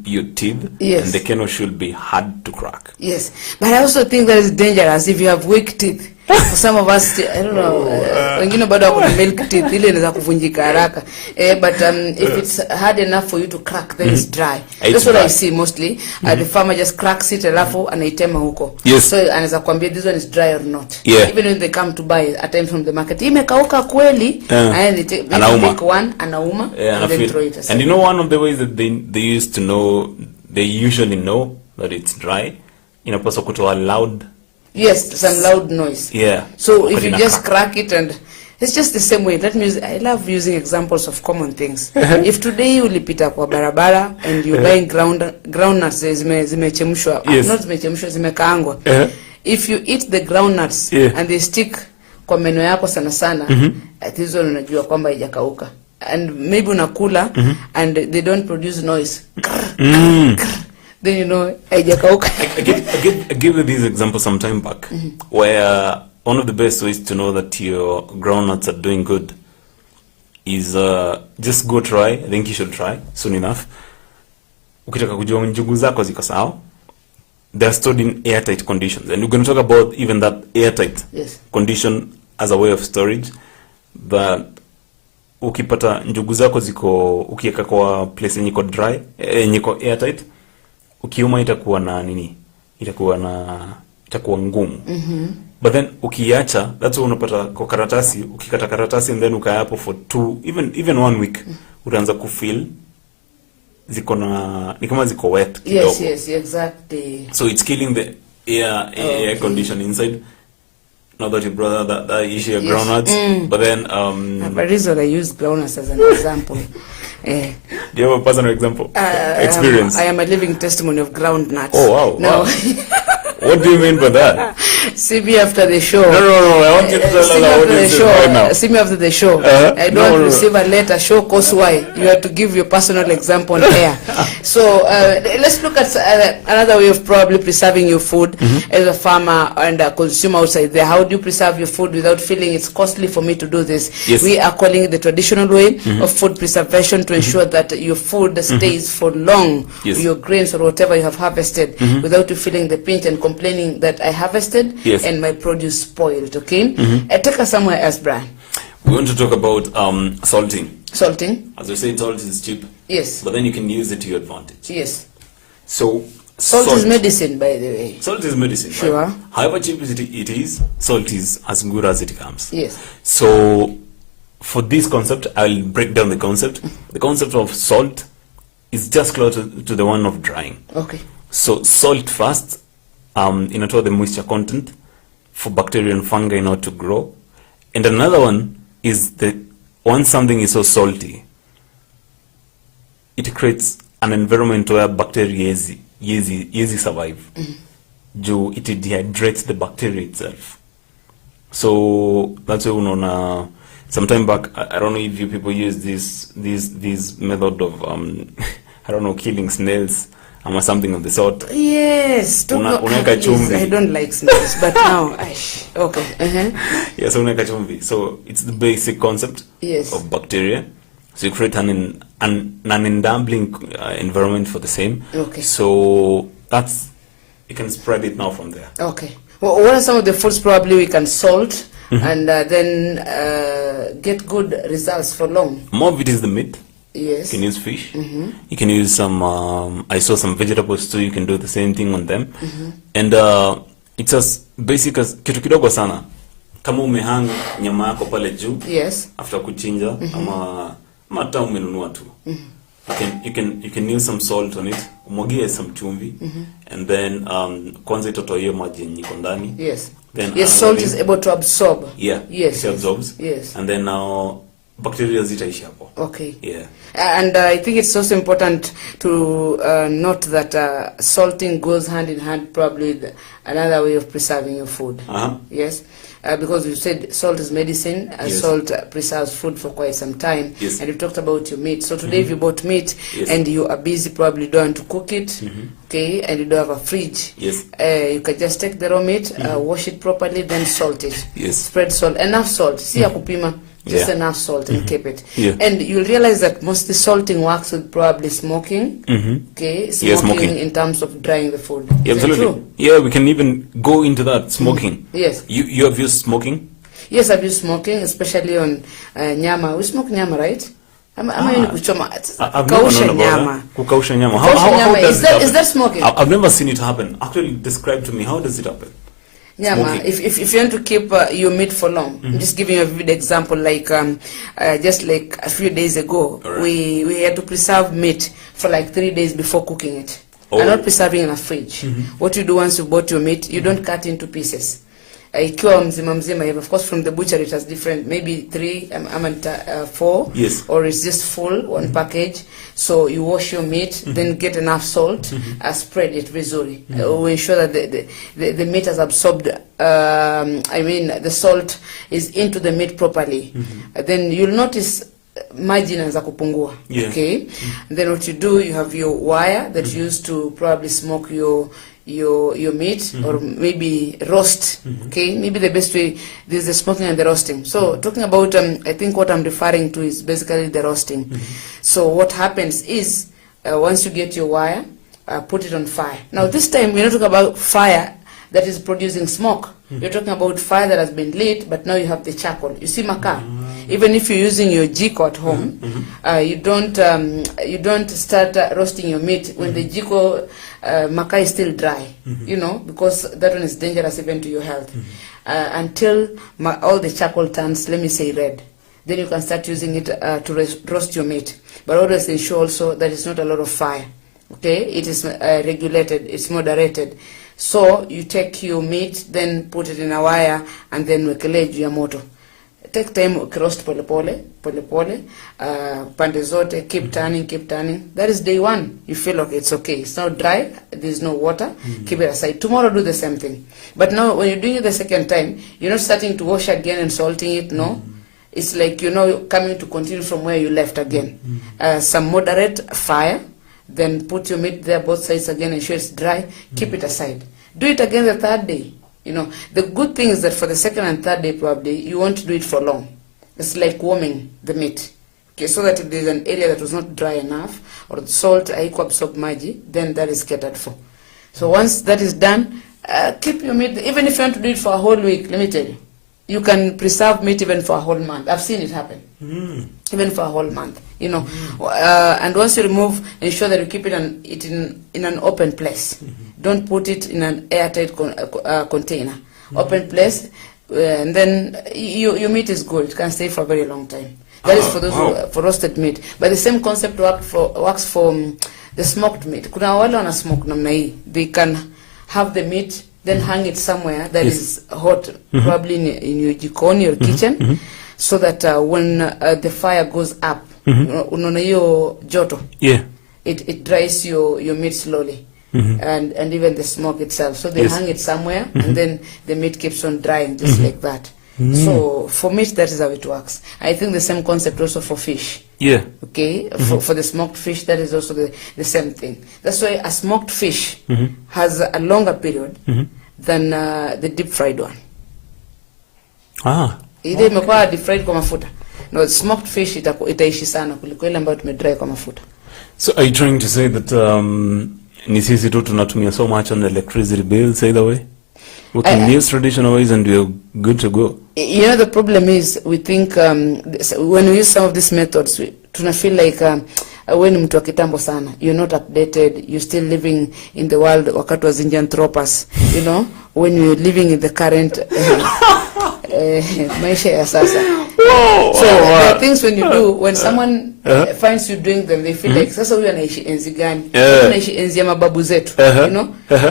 your teeth, yes. and the kernel should be hard to crack. Yes, but I also think that is dangerous if you have weak teeth. For some of us, I don't know, wengine bado wako na milk teeth, ile inaweza kuvunjika haraka. But if it's hard enough for you to crack, then it's dry. That's what I see mostly. The farmer just cracks it, alafu anaitema huko. Yes. So anaweza kuambia this one is dry or not. Yeah. Even when they come to buy at time from the market, imekauka kweli, and they take one, anauma, and then throw it aside. And you know one of the ways that they usually know that it's dry, inapaswa kutoa loud. Yes, some loud noise. Yeah. So if you just crack it, and it's just the same way. I love using examples of common things. If today ulipita kwa barabara and you're buying groundnuts zimechemshwa, yes. Not zimechemshwa, zimekaangwa. If you eat the groundnuts and they stick kwa meno yako sana, at least unajua kwamba haijakauka. And maybe unakula and they don't produce noise. Then you know, I gave you this example some time back, where one of the best ways to know that your groundnuts are doing good is just go try. I think you should try soon enough. Ukitaka kujua njugu zako ziko sawa, they are stored in airtight conditions, and we're going to talk about even that airtight condition as a way of storage. That ukipata njugu zako ziko ukiweka kwa place yenye iko dry, yenye iko airtight, ukiuma itakuwa na nini, itakuwa ngumu. But then ukiacha, that's why unapata kwa karatasi, ukikata karatasi and then ukaya hapo for 2 even 1 week, utaanza kufeel ni kama ziko wet kidogo. Yes, exactly. So it's killing the air condition inside. Not that you brought that issue of groundnuts, but then but reason I use groundnuts as an example. Do you have a personal example? Experience? I am a living testimony of groundnuts. Oh wow! No. Wow. What do you mean by that? See me after the show. No. I want you to tell us what you said right now. See me after the show. I don't receive a letter. Show cause why. You have to give your personal example on air. So let's look at another way of probably preserving your food as a farmer and a consumer outside there. How do you preserve your food without feeling it's costly for me to do this? Yes. We are calling it the traditional way of food preservation to ensure that your food stays for long. Yes. Your grains or whatever you have harvested without you feeling the pinch and complaining that I harvested and my produce spoiled. Okay, take us somewhere else, Brian. We want to talk about salting. Salting. As we say, salt is cheap. Yes. But then you can use it to your advantage. Yes. So salt is medicine, by the way. Salt is medicine. Sure. Right? However cheap it is, salt is as good as it comes. Yes. So for this concept, I'll break down the concept. The concept of salt is just close to the one of drying. Okay. So salt first, inatoa the moisture content for bacteria and fungi in order to grow. And another one is once something is so salty, it creates an environment where bacteria easy survive. It dehydrates the bacteria itself. So that's why unaona some time back, I don't know if you people use this method of I don't know, killing snails or something of the sort. Yes. Unaweka chumvi. I don't like snails, but now okay. Yeah, so unaweka chumvi. So it's the basic concept of bacteria. So you create an enabling environment for the same. Okay. So you can spread it now from there. Okay. Well, what are some of the foods probably we can salt and then get good results for long? More of it is the meat. Yes. You can use fish. You can use some, I saw some vegetables too. You can do the same thing on them. And it's as basic as kitu kidogo sana. Kama umehang nyama yako pale juu. Yes. After kuchinja ama hata umenunua tu. You can use some salt on it. Umwagie some chumvi. And then kwanza itotoa hiyo maji yenye iko ndani. Yes. Then yes, salt is able to absorb. Yeah. Yes. It absorbs. Yes. And then now bacteria zitaishi hapo. Okay. Yeah. And I think it's also important to note that salting goes hand in hand probably with another way of preserving your food. Yes. Because you said salt is medicine, yes. Salt preserves food for quite some time. Yes. And you talked about your meat. So today if you bought meat and you are busy, probably don't want to cook it, okay, and you don't have a fridge, you can just take the raw meat, wash it properly, then salt it. Yes. Spread salt, enough salt. See kupima. Just enough salt and keep it. Yeah. And you'll realize that mostly salting works with probably smoking. Okay, smoking in terms of drying the food. Yeah, absolutely. Yeah, we can even go into that, smoking. Yes. You have used smoking? Yes, I've used smoking, especially on nyama. We smoke nyama, right? I've never known about that. Kukausha nyama. How does it happen? Is that smoking? I've never seen it happen. Actually, describe to me, how does it happen? Nyama, if you want to keep your meat for long, I'm just giving you a vivid example, like just like a few days ago, we had to preserve meat for like 3 days before cooking it. And not preserving in a fridge. What you do once you bought your meat, you don't cut into pieces. Ikiwa mzima mzima, of course from the butcher it has different, maybe 3, 4, or it's just full, one package. So you wash your meat, then get enough salt, spread it visually. We ensure that the meat has absorbed, the salt is into the meat properly. Then you'll notice margin za kupungua. Okay. Then what you do, you have your wire that you use to probably smoke your meat or maybe roast. Okay, maybe the best way, this is the smoking and the roasting. So talking about I think what I'm referring to is basically the roasting. So what happens is once you get your wire, put it on fire. Now this time we're not talking about fire that is producing smoke. You're talking about fire that has been lit, but now you have the charcoal. You see makaa. Even if you're using your jiko at home, you don't start roasting your meat when the jiko makaa is still dry, because that one is dangerous even to your health. Until all the charcoal turns, let me say, red. Then you can start using it to roast your meat. But always ensure also that it's not a lot of fire. Okay, it is regulated, it's moderated. So you take your meat, then put it in a wire, and then wekele juu ya moto. Take time roast pole pole, pande zote, keep turning. That is day 1. You feel okay, it's okay. It's not dry, there's no water. Keep it aside. Tomorrow do the same thing. But now when you're doing it the second time, you're not starting to wash again and salting it, no. It's like, coming to continue from where you left again. Some moderate fire. Then put your meat there, both sides again, ensure it's dry. Keep it aside. Do it again the 3rd day. The good thing is that for the 2nd and 3rd day, probably, you won't do it for long. It's like warming the meat. Okay, so that if there's an area that was not dry enough, or the salt haiku absorb maji, then that is catered for. So once that is done, keep your meat, even if you want to do it for a whole week, let me tell you, you can preserve meat even for a whole month. I've seen it happen. Even for a whole month, and once you remove, ensure that you keep it in an open place. Don't put it in an airtight container. Open place, and then your meat is good. It can stay for a very long time. That is for those for roasted meat. But the same concept works for the smoked meat. Kuna wale wana smoke namna hii. They can have the meat, then hang it somewhere that is hot, probably in your jikoni or kitchen. So that when the fire goes up, unaona hiyo joto, it dries your meat slowly, and even the smoke itself. So they hang it somewhere, and then the meat keeps on drying just like that. So for meat, that is how it works. I think the same concept also for fish. Yeah. Okay, for the smoked fish, that is also the same thing. That's why a smoked fish has a longer period than the deep fried one. Ile imekuwa deep fried kwa mafuta. No, smoked fish itaishi sana kuliko ile ambayo tumedry kwa mafuta. So are you trying to say that ni sisi tu tunatumia so much on electricity bills either way? We can use traditional ways and we're good to go. You know, the problem is we think when we use some of these methods, tuna feel like when ni mtu wa kitambo sana, you're not updated, you're still living in the world wakati wa Zinjanthropus, you know, when you're living in the current maisha ya sasa. So there are things when you do, when someone finds you doing them, they feel like sasa huyu anaishi enzi gani? Anaishi enzi ya mababu zetu, you know?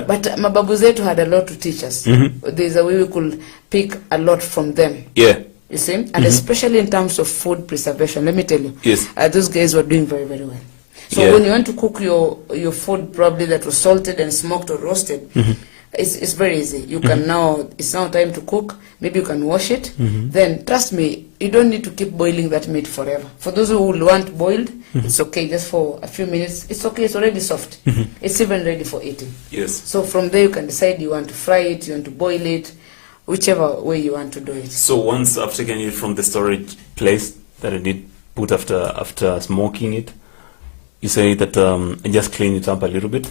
But mababu zetu had a lot to teach us. There's a way we could pick a lot from them. Yeah. You see? And especially in terms of food preservation, let me tell you. Yes. Those guys were doing very, very well. So when you want to cook your food probably that was salted and smoked or roasted, it's very easy. You can now, it's now time to cook. Maybe you can wash it. Then, trust me, you don't need to keep boiling that meat forever. For those who will want boiled, it's okay, just for a few minutes. It's okay, it's already soft. It's even ready for eating. Yes. So from there you can decide you want to fry it, you want to boil it, whichever way you want to do it. So once I've taken it from the storage place that I did put after smoking it, you say that I just clean it up a little bit,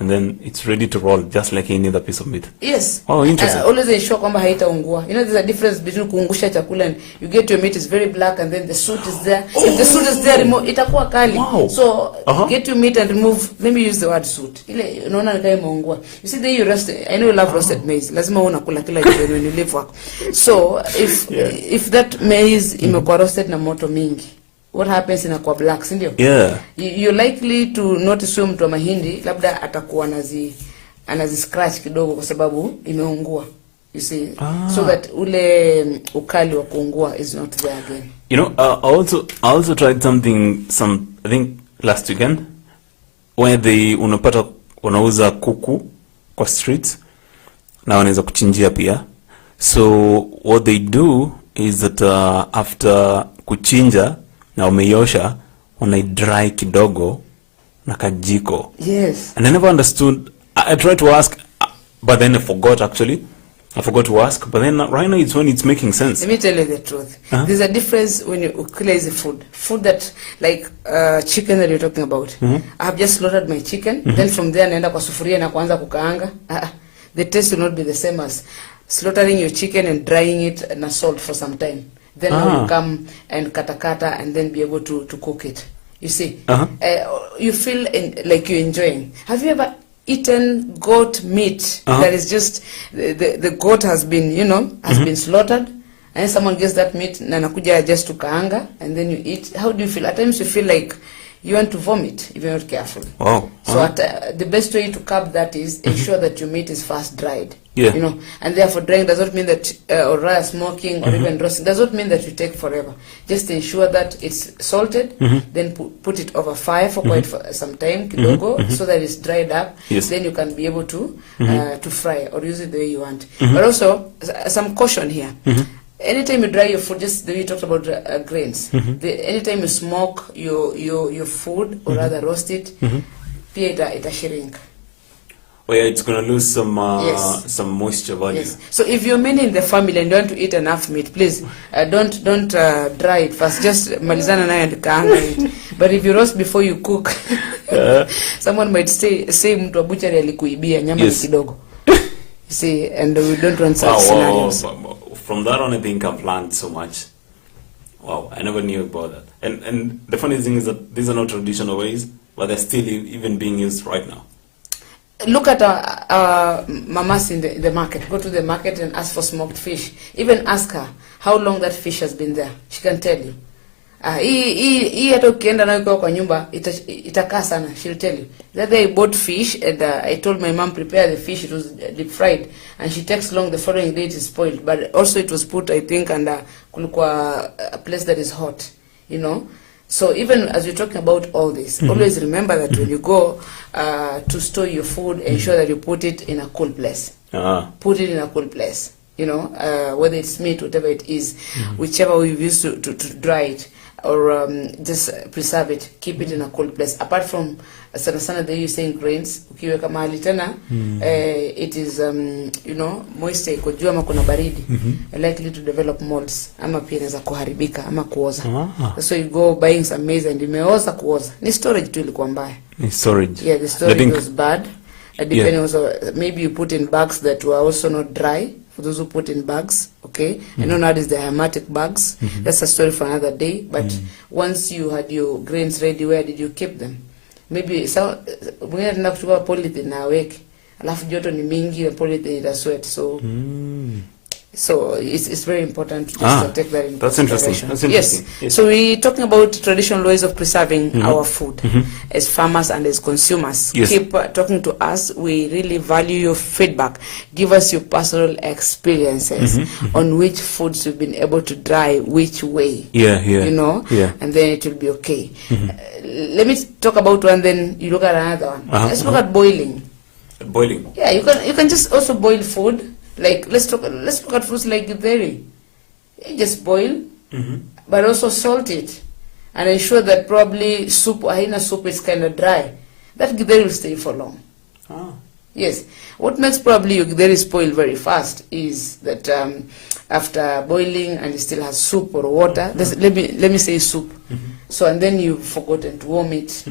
and then it's ready to roll just like any other piece of meat. Yes. Oh, interesting. Always ensure kwamba haitaungua. You know, there's a difference between kuungusha chakula and you get your meat is very black and then the soot is there. If the soot is there, remove itakuwa kali. Wow. So get your meat and remove. Let me use the word soot. Ile unaona kama imeungua. You see there you roast. I know you love roasted maize. Lazima unakula kila kitu when you live work. So if that maize imekuwa roasted na moto mingi, what happens inakuwa black, si ndio? Yeah. You're likely to notice huyo mtu wa mahindi labda atakuwa anazi scratch kidogo kwa sababu imeungua. You see? So that ule ukali wa kuungua is not there again. You know, I also tried something I think last weekend where unauza kuku kwa streets na wanaweza kuchinjia pia. So what they do is that after kuchinja na umeiosha unaidry kidogo na kajiko. Yes. And I never understood. I tried to ask, but then I forgot to ask, but then right now it's when it's making sense. Let me tell you the truth. There's a difference when you cook lazy food that like chicken that you're talking about. I have just slaughtered my chicken, then from there naenda kwa sufuria na kuanza kukaanga. The taste will not be the same as slaughtering your chicken and drying it na salt for some time. Then now you come and kata and then be able to cook it. You see, you feel like you're enjoying. Have you ever eaten goat meat that is just the goat has been, you know, been slaughtered, and someone gets that meat na nakuja just to kaanga and then you eat? How do you feel? At times you feel like you want to vomit if you're not careful. Wow. So the best way to curb that is ensure that your meat is fast dried. Yeah. You know, and therefore drying does not mean that, or rather smoking or even roasting, does not mean that you take forever. Just ensure that it's salted, then put it over fire for quite some time, kidogo, so that it's dried up. Yes. Then you can be able to fry or use it the way you want. But also, some caution here. Anytime you dry your food, just the way you talked about grains, anytime you smoke your food or rather roast it, pia ita shrink. Oh yeah, it's gonna lose some Yes. some moisture value. Yes. So if you're many in the family and you want to eat enough meat, please don't dry it first. Just malizana nayo and kaanga it. But if you roast before you cook, someone might say mtu wa butchery alikuibia nyama Yes. kidogo. You see, and we don't want such scenarios. From that on, I think I've learned so much. Wow, I never knew about that. And the funny thing is that these are not traditional ways, but they're still even being used right now. Look at our mamas in the market. Go to the market and ask for smoked fish. Even ask her how long that fish has been there. She can tell you. Hii hata ukienda nayo kwa nyumba itakaa sana. She'll tell you. That day I bought fish and I told my mom prepare the fish. It was deep fried and she takes long. The following day it is spoiled. But also it was put, I think, under kulikuwa a place that is hot. You know. So even as we're talking about all this, always remember that when you go to store your food, ensure that you put it in a cool place. Put it in a cool place. you know, whether it's meat, whatever it is, whichever we've used to dry it or just preserve it, keep it in a cold place. Apart from sana sana they use saying grains, ukiweka mahali tena, it is you know, moisture iko juu ama kuna baridi, likely to develop molds ama pia inaweza kuharibika ama kuoza. So you go buying some maize and imeoza kuoza. Ni storage tu ilikuwa mbaya. Ni storage. Yeah, the storage was bad. Depending also, maybe you put in bags that were also not dry. For those who put in bags, okay. I know nowadays the hermetic bags. That's a story for another day. But once you had your grains ready, where did you keep them? Maybe so mwingine anaenda kuchukua polythene na aweke. Alafu joto ni mingi na polythene ita sweat. So it's very important to just take that into consideration. That's interesting. Yes. So we're talking about traditional ways of preserving our food as farmers and as consumers. Keep talking to us. We really value your feedback. Give us your personal experiences on which foods you've been able to dry, which way. You know, and then it will be okay. Let me talk about one, then you look at another one. Let's look at boiling. Boiling. Yeah, you can just also boil food. Like let's look at foods like githeri. You just boil, but also salt it, and ensure that probably haina soup is kind of dry. That githeri will stay for long. Yes. What makes probably your githeri spoil very fast is that after boiling and it still has soup or water. Let me say soup. So and then you've forgotten to warm it.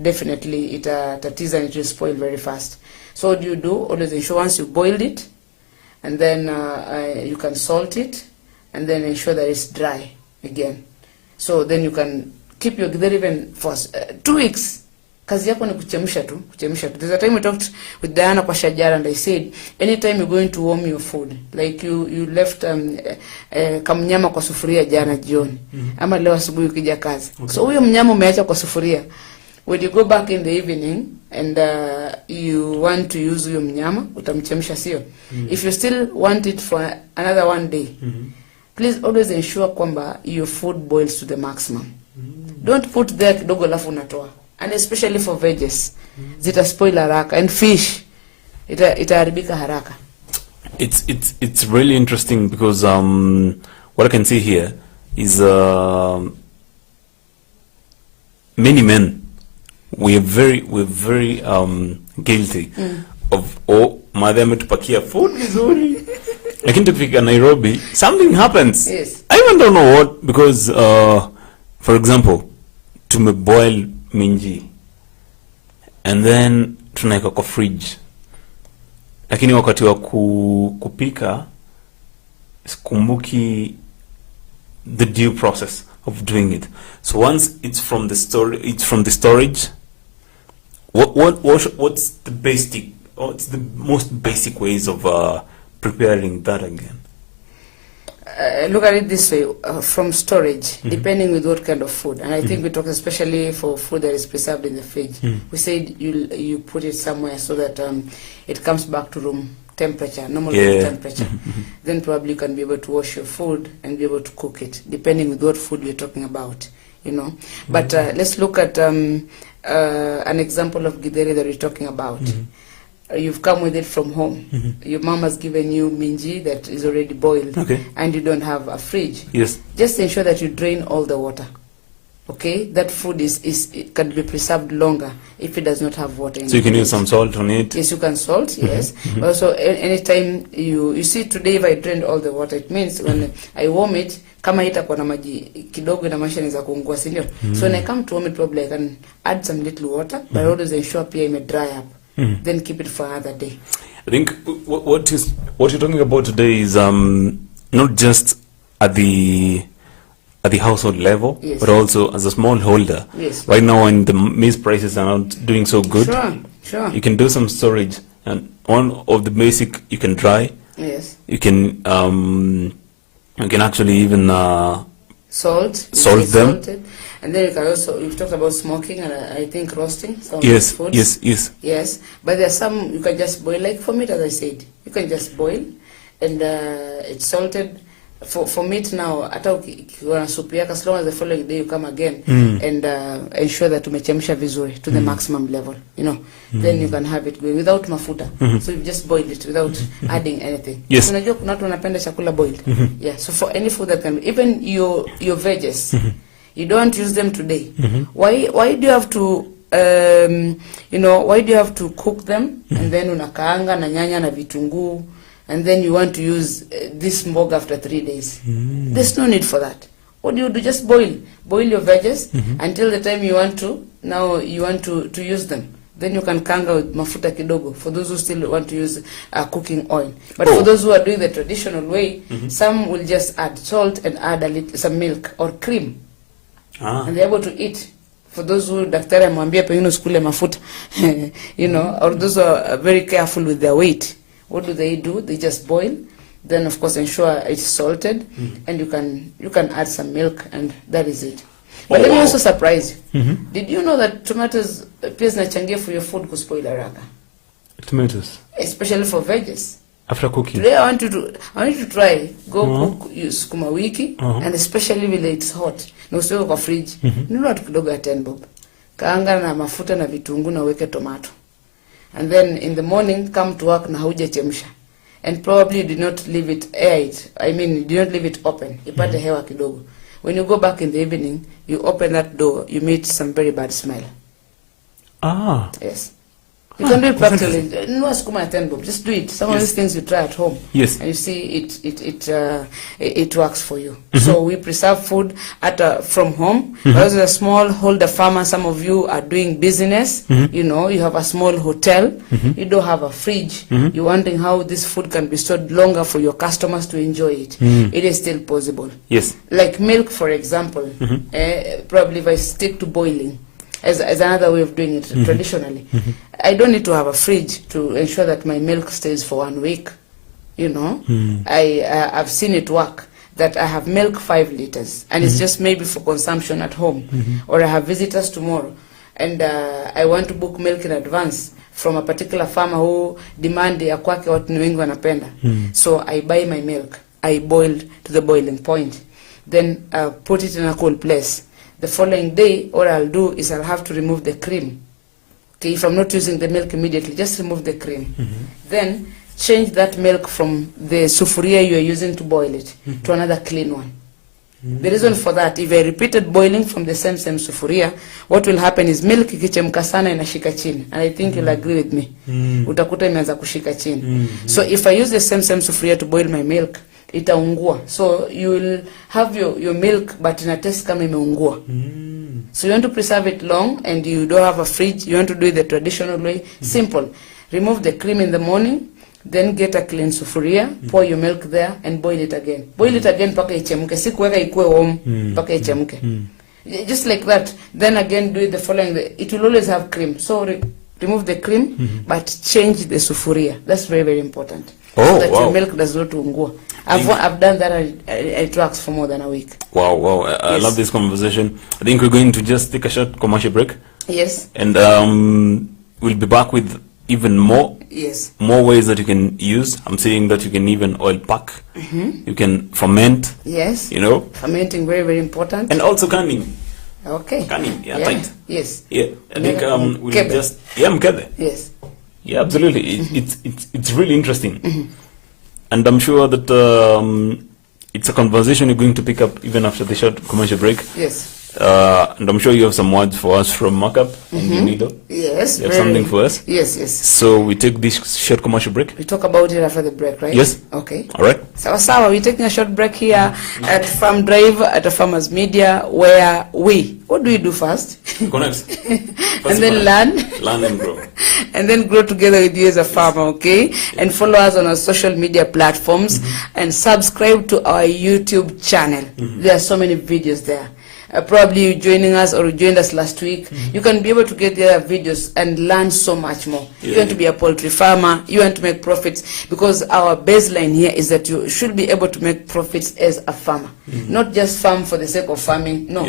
Definitely it tatiza and it will spoil very fast. So what do you do? Always ensure once you boiled it, and then you can salt it, and then ensure that it's dry again. So then you can keep your githeri even for 2 weeks. Kazi yako ni kuchemsha tu. There's a time we talked with Diana kwa Shajara and I said, anytime you're going to warm your food, like you left kamnyama kwa sufuria jana jioni, ama leo asubuhi ukija kazi. So huyo mnyama umeacha kwa sufuria. When you go back in the evening and you want to use huyo mnyama, utamchemsha sio? If you still want it for another 1 day, please always ensure kwamba your food boils to the maximum. Don't put there kidogo alafu unatoa. And especially for veggies, zita spoil haraka, and fish itaharibika haraka. It's really interesting because what I can see here is many men we're very guilty of madhe ametupakia food vizuri lakini tukifika Nairobi something happens. I even don't know what, because for example tumeboil minji and then tunaweka kwa fridge, lakini wakati wa kupika sikumbuki the due process of doing it. So once it's from the storage, what's the basic, what's the most basic ways of preparing that again? Look at it this way, from storage, depending with what kind of food. And I think we talk especially for food that is preserved in the fridge. We said you put it somewhere so that it comes back to room temperature, normal room temperature. Then probably you can be able to wash your food and be able to cook it, depending with what food we're talking about, you know. But let's look at an example of githeri that we're talking about. You've come with it from home. Your mom has given you minji that is already boiled, and you don't have a fridge. Just ensure that you drain all the water. Okay, that food it can be preserved longer if it does not have water in it. So you can use some salt on it. Yes, you can salt. Yes. Also, anytime you see today, if I drained all the water, it means when I warm it, kama itakuwa na maji kidogo na maisha inaweza kuungua, si ndio? So when I come to warm it, probably I can add some little water, but always ensure pia ime dry up. Then keep it for another day. I think what you're talking about today is not just at the household level, but also as a smallholder. Right now, when the maize prices are not doing so good, sure, you can do some storage, and one of the basic, you can dry. You can actually even salt them. Salted. And then you can also, you've talked about smoking and I think roasting some foods. Yes. But there are some you can just boil, like for meat, as I said, you can just boil and it's salted, for meat now, hata ukiona soup yako, as long as the following day you come again and ensure that umechemsha vizuri to the maximum level, you know, then you can have it going without mafuta. So you just boil it without adding anything. Yes. Unajua kuna watu wanapenda chakula boiled. Yeah, so for any food that can be, even your veggies, you don't use them today. Why do you have to you know, why do you have to cook them and then unakaanga na nyanya na vitunguu and then you want to use this mboga after 3 days? There's no need for that. What do you do? Just boil your veggies until the time you want to use them. Then you can kanga with mafuta kidogo for those who still want to use cooking oil. But for those who are doing the traditional way, some will just add salt and add some milk or cream. And they're able to eat. For those who daktari amwambia pengine usikule mafuta, you know, or those who are very careful with their weight, what do? They just boil, then of course ensure it's salted, and you can add some milk, and that is it. But let me also surprise you. Did you know that tomatoes pia zinachangia for your food kuspoil haraka? Tomatoes, Especially for veggies. after cooking. Today I want you to try cook sukuma wiki, and especially when it's hot. Na usiweke kwa fridge. Nunua tu kidogo ya 10 bob. Kaanga na mafuta na vitunguu na weke tomato. And then in the morning come to work na haujachemsha. And probably you did not leave it you did not leave it open. Ipate hewa kidogo. When you go back in the evening, you open that door, you meet some very bad smell. Yes. You can do it practically. No sukuma ya 10 bob. Just do it. Some of these things you try at home. Yes. And you see it works for you. So we preserve food from home. As a small holder farmer, some of you are doing business. You know, you have a small hotel. You don't have a fridge. You're wondering how this food can be stored longer for your customers to enjoy it. It is still possible. Yes. Like milk, for example. Probably if I stick to boiling as another way of doing it traditionally, I don't need to have a fridge to ensure that my milk stays for 1 week. You know, I've seen it work. That I have milk 5 liters, and it's just maybe for consumption at home, or I have visitors tomorrow, and I want to book milk in advance from a particular farmer who demand ya kwake watu wengi wanapenda. So I buy my milk, I boil to the boiling point, then put it in a cool place. The following day, what I'll do is I'll have to remove the cream. Okay, if I'm not using the milk immediately, just remove the cream. Then change that milk from the sufuria you are using to boil it to another clean one. The reason for that, if I repeated boiling from the same sufuria, what will happen is milk ikichemka sana inashika chini. And I think you'll agree with me. Utakuta imeanza kushika chini. So if I use the same sufuria to boil my milk, itaungua. So you will have your milk but ina taste kama imeungua. So you want to preserve it long and you don't have a fridge, you want to do it the traditional way. Simple. Remove the cream in the morning, then get a clean sufuria, pour your milk there and boil it again. Boil it again paka ichemke. Si kuweka ikue warm paka ichemke. Just like that. Then again do it the following day. It will always have cream. So remove the cream but change the sufuria. That's very, very important. So that your milk does not ungua. I've done that and it works for more than a week. Wow. I love this conversation. I think we're going to just take a short commercial break. Yes. And we'll be back with even more. Yes. More ways that you can use. I'm saying that you can even oil pack. You can ferment. Yes. You know. Fermenting, very, very important. And also canning. Okay. Canning, tight. Yes. Yeah, I think we'll just mkebe. Yes. Yeah, absolutely. It's really interesting. And I'm sure that it's a conversation you're going to pick up even after the short commercial break. Yes. And I'm sure you have some words for us from Markup and Unido. Yes. You have something for us? Yes. So we take this short commercial break? We talk about it after the break, right? Yes. Okay. All right. Sawa, we're taking a short break here at Farm Drive at Afarmers Media, where what do we do first? Connect. And then learn. Learn and grow. And then grow together with you as a farmer, okay? And follow us on our social media platforms and subscribe to our YouTube channel. There are so many videos there. probably you joining us or you joined us last week, you can be able to get the other videos and learn so much more. You want to be a poultry farmer, you want to make profits, because our baseline here is that you should be able to make profits as a farmer, not just farm for the sake of farming. No,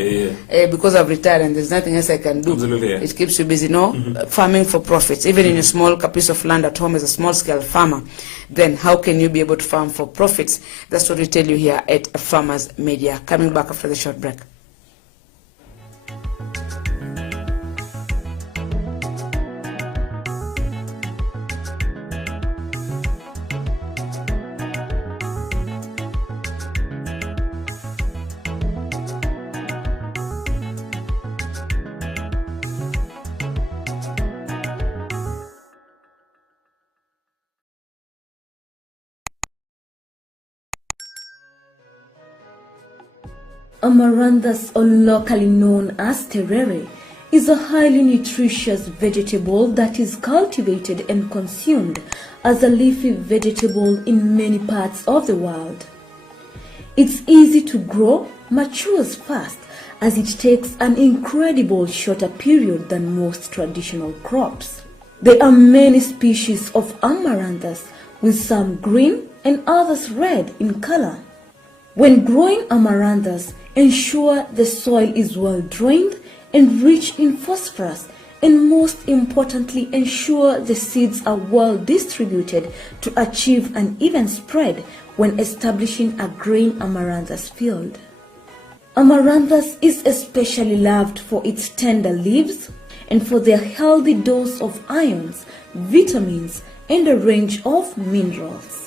because I've retired and there's nothing else I can do. Absolutely, it keeps you busy. No, farming for profits. Even in a small piece of land at home as a small scale farmer, then how can you be able to farm for profits? That's what we tell you here at Afarmers Media. Coming back after the short break. Amaranthus, or locally known as terere, is a highly nutritious vegetable that is cultivated and consumed as a leafy vegetable in many parts of the world. It's easy to grow, matures fast, as it takes an incredible shorter period than most traditional crops. There are many species of amaranthus, with some green and others red in color. When growing amaranthus, ensure the soil is well drained and rich in phosphorus, and most importantly, ensure the seeds are well distributed to achieve an even spread when establishing a green amaranthus field. Amaranthus is especially loved for its tender leaves and for their healthy dose of ions, vitamins, and a range of minerals.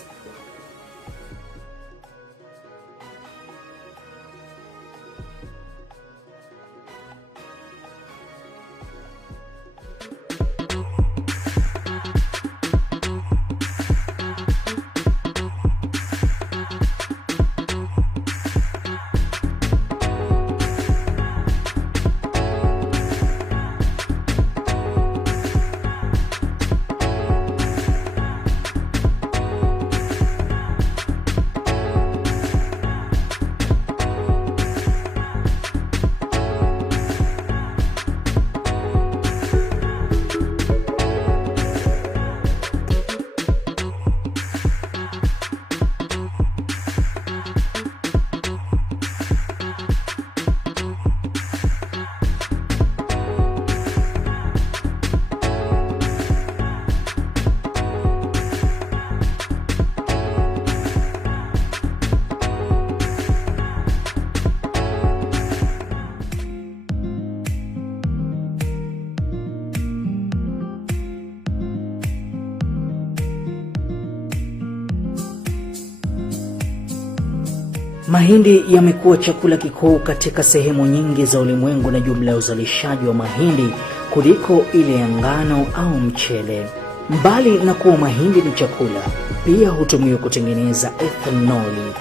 Mahindi yamekuwa chakula kikuu katika sehemu nyingi za ulimwengu na jumla ya uzalishaji wa mahindi kuliko ile ya ngano au mchele. Mbali na kuwa mahindi ni chakula, pia hutumiwa kutengeneza ethanoli,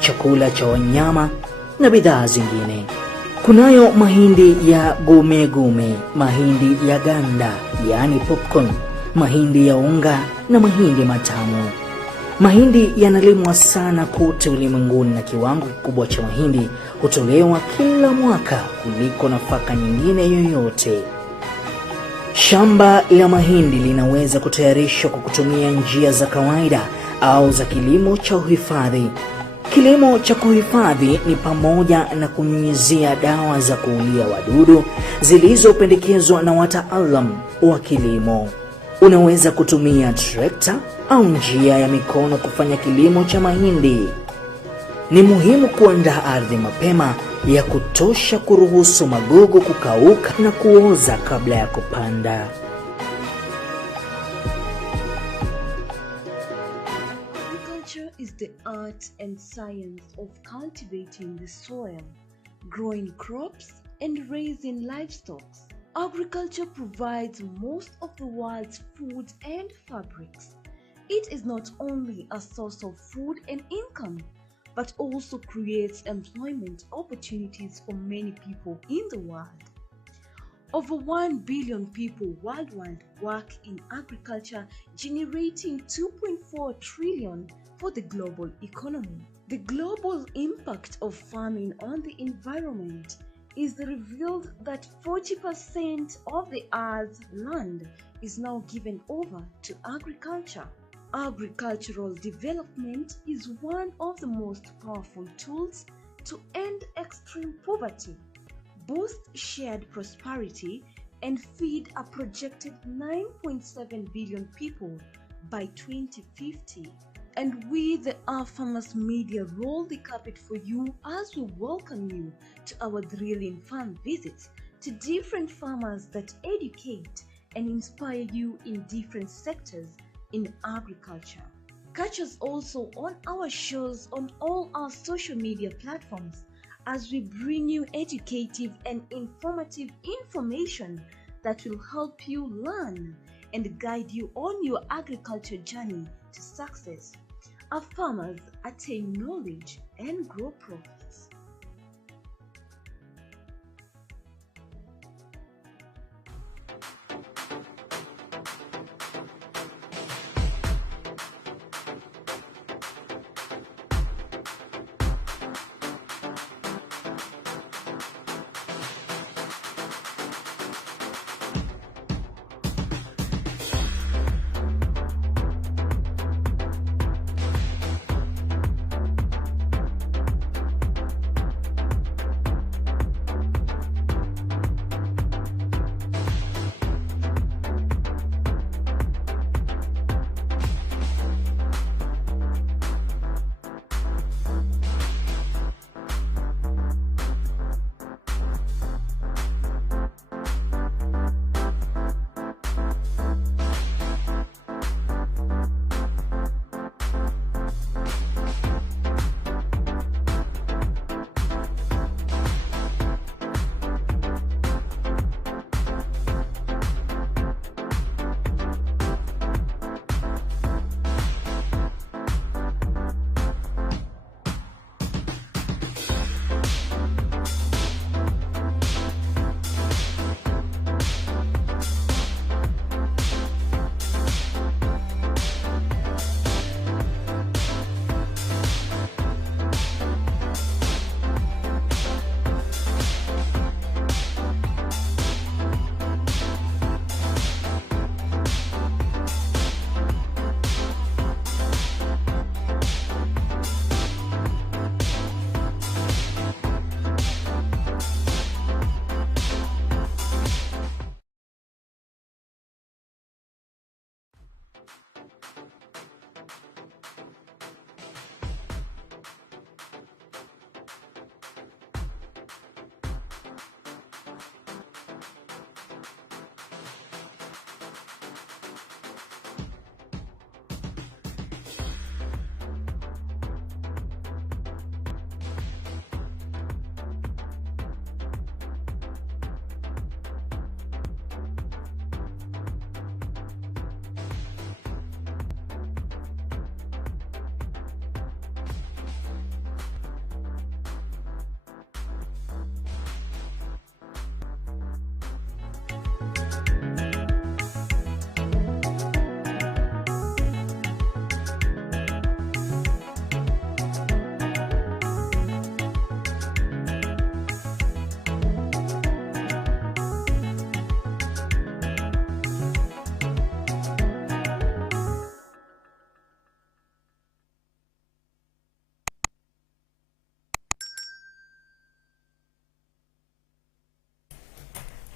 chakula cha wanyama na bidhaa zingine. Kunayo mahindi ya gume, mahindi ya ganda, yani popcorn, mahindi ya unga na mahindi matamu. Mahindi yanalimwa sana kote ulimwenguni na kiwango kikubwa cha mahindi hutolewa kila mwaka kuliko nafaka nyingine yoyote. Shamba la mahindi linaweza kutayarishwa kwa kutumia njia za kawaida au za kilimo cha uhifadhi. Kilimo cha kuhifadhi ni pamoja na kunyunyizia dawa za kuulia wadudu zilizopendekezwa na wataalamu wa kilimo. Unaweza kutumia trekta au njia ya mikono kufanya kilimo cha mahindi. Ni muhimu kuandaa ardhi mapema ya kutosha kuruhusu magugu kukauka na kuoza kabla ya kupanda. Agriculture is the art and science of cultivating the soil, growing crops, and raising livestock. Agriculture provides most of the world's food and fabrics. It is not only a source of food and income, but also creates employment opportunities for many people in the world. Over 1 billion people worldwide work in agriculture, generating 2.4 trillion for the global economy. The global impact of farming on the environment is revealed that 40% of the Earth's land is now given over to agriculture. Agricultural development is one of the most powerful tools to end extreme poverty, boost shared prosperity, and feed a projected 9.7 billion people by 2050. And we, the Afarmers Media, roll the carpet for you as we welcome you to our thrilling farm visits to different farmers that educate and inspire you in different sectors in agriculture. Catch us also on our shows on all our social media platforms as we bring you educative and informative information that will help you learn and guide you on your agriculture journey to success. Our farmers attain knowledge and grow profits.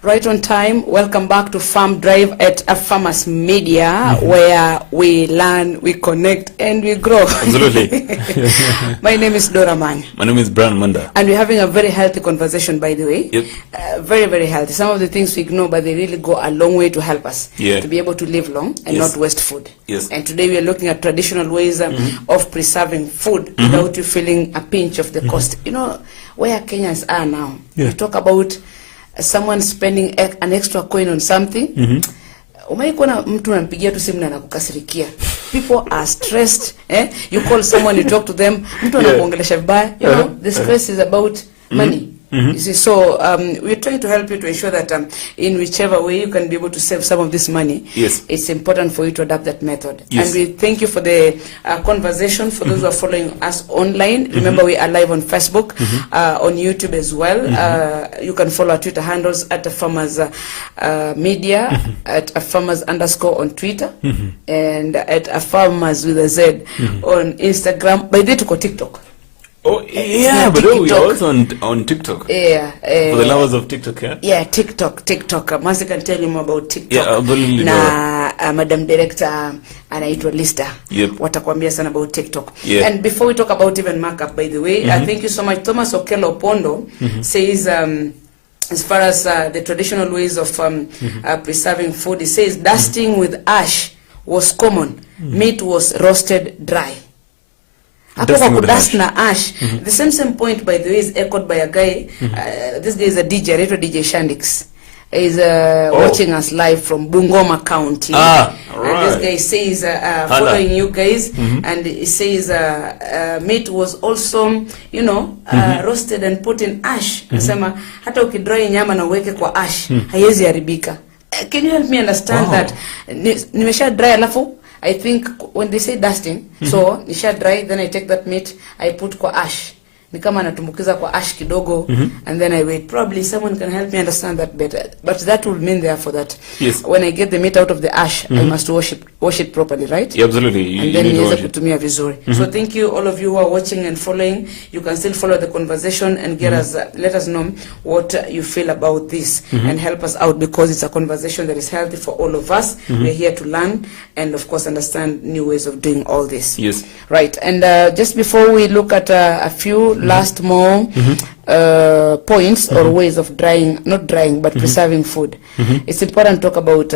Right on time. Welcome back to Farm Drive at Afarmers Media, where we learn, we connect, and we grow. Absolutely. My name is Dora Man. My name is Brian Munda. And we're having a very healthy conversation, by the way. Yep. Very, very healthy. Some of the things we ignore, but they really go a long way to help us to be able to live long and not waste food. Yes. And today we are looking at traditional ways of preserving food without you feeling a pinch of the cost. You know, where Kenyans are now. We talk about someone spending an extra coin on something. Umaikuona mtu unampigia tu simu na anakukasirikia. People are stressed. You call someone, you talk to them. Mtu anakuongelesha vibaya. You know, the stress is about money. You see, so we're trying to help you to ensure that in whichever way you can be able to save some of this money. Yes. It's important for you to adopt that method. Yes. And we thank you for the conversation. For those who are following us online, remember we are live on Facebook, on YouTube as well. You can follow our Twitter handles at Afarmers Media, at Afarmers_ on Twitter, and at Afarmers with a Z on Instagram. By the way, to TikTok. Oh yeah, but we are also on TikTok. Yeah, for the lovers of TikTok, yeah. Yeah, TikTok. Mercy can tell you more about TikTok. Yeah, absolutely. Na Madam Director anaitwa Lista. Yep. Watakwambia sana about TikTok. Yeah. And before we talk about even markup, by the way, thank you so much. Thomas Okello Pondo says, as far as the traditional ways of preserving food, he says dusting with ash was common. Meat was roasted dry. Hapo kwa kudust na ash. The same point, by the way, is echoed by a guy. This guy is a DJ, DJ Shandix. Is watching us live from Bungoma County. Right. And this guy says, following you guys, and he says meat was also, roasted and put in ash. Nasema hata ukidry nyama na uweke kwa ash, haiwezi haribika. Can you help me understand that? Nimesha dry alafu I think when they say dusting, so nisha dry, then I take that meat, I put kwa ash. Ni kama natumbukiza kwa ash kidogo, and then I wait. Probably someone can help me understand that better. But that will mean therefore that when I get the meat out of the ash, I must wash it properly, right? Yeah, absolutely. And then niweze kutumia vizuri. So thank you all of you who are watching and following. You can still follow the conversation and get us, let us know what you feel about this and help us out, because it's a conversation that is healthy for all of us. We're here to learn and of course understand new ways of doing all this. Yes. Right. And just before we look at a few last more points or ways of not drying, but preserving food. It's important to talk about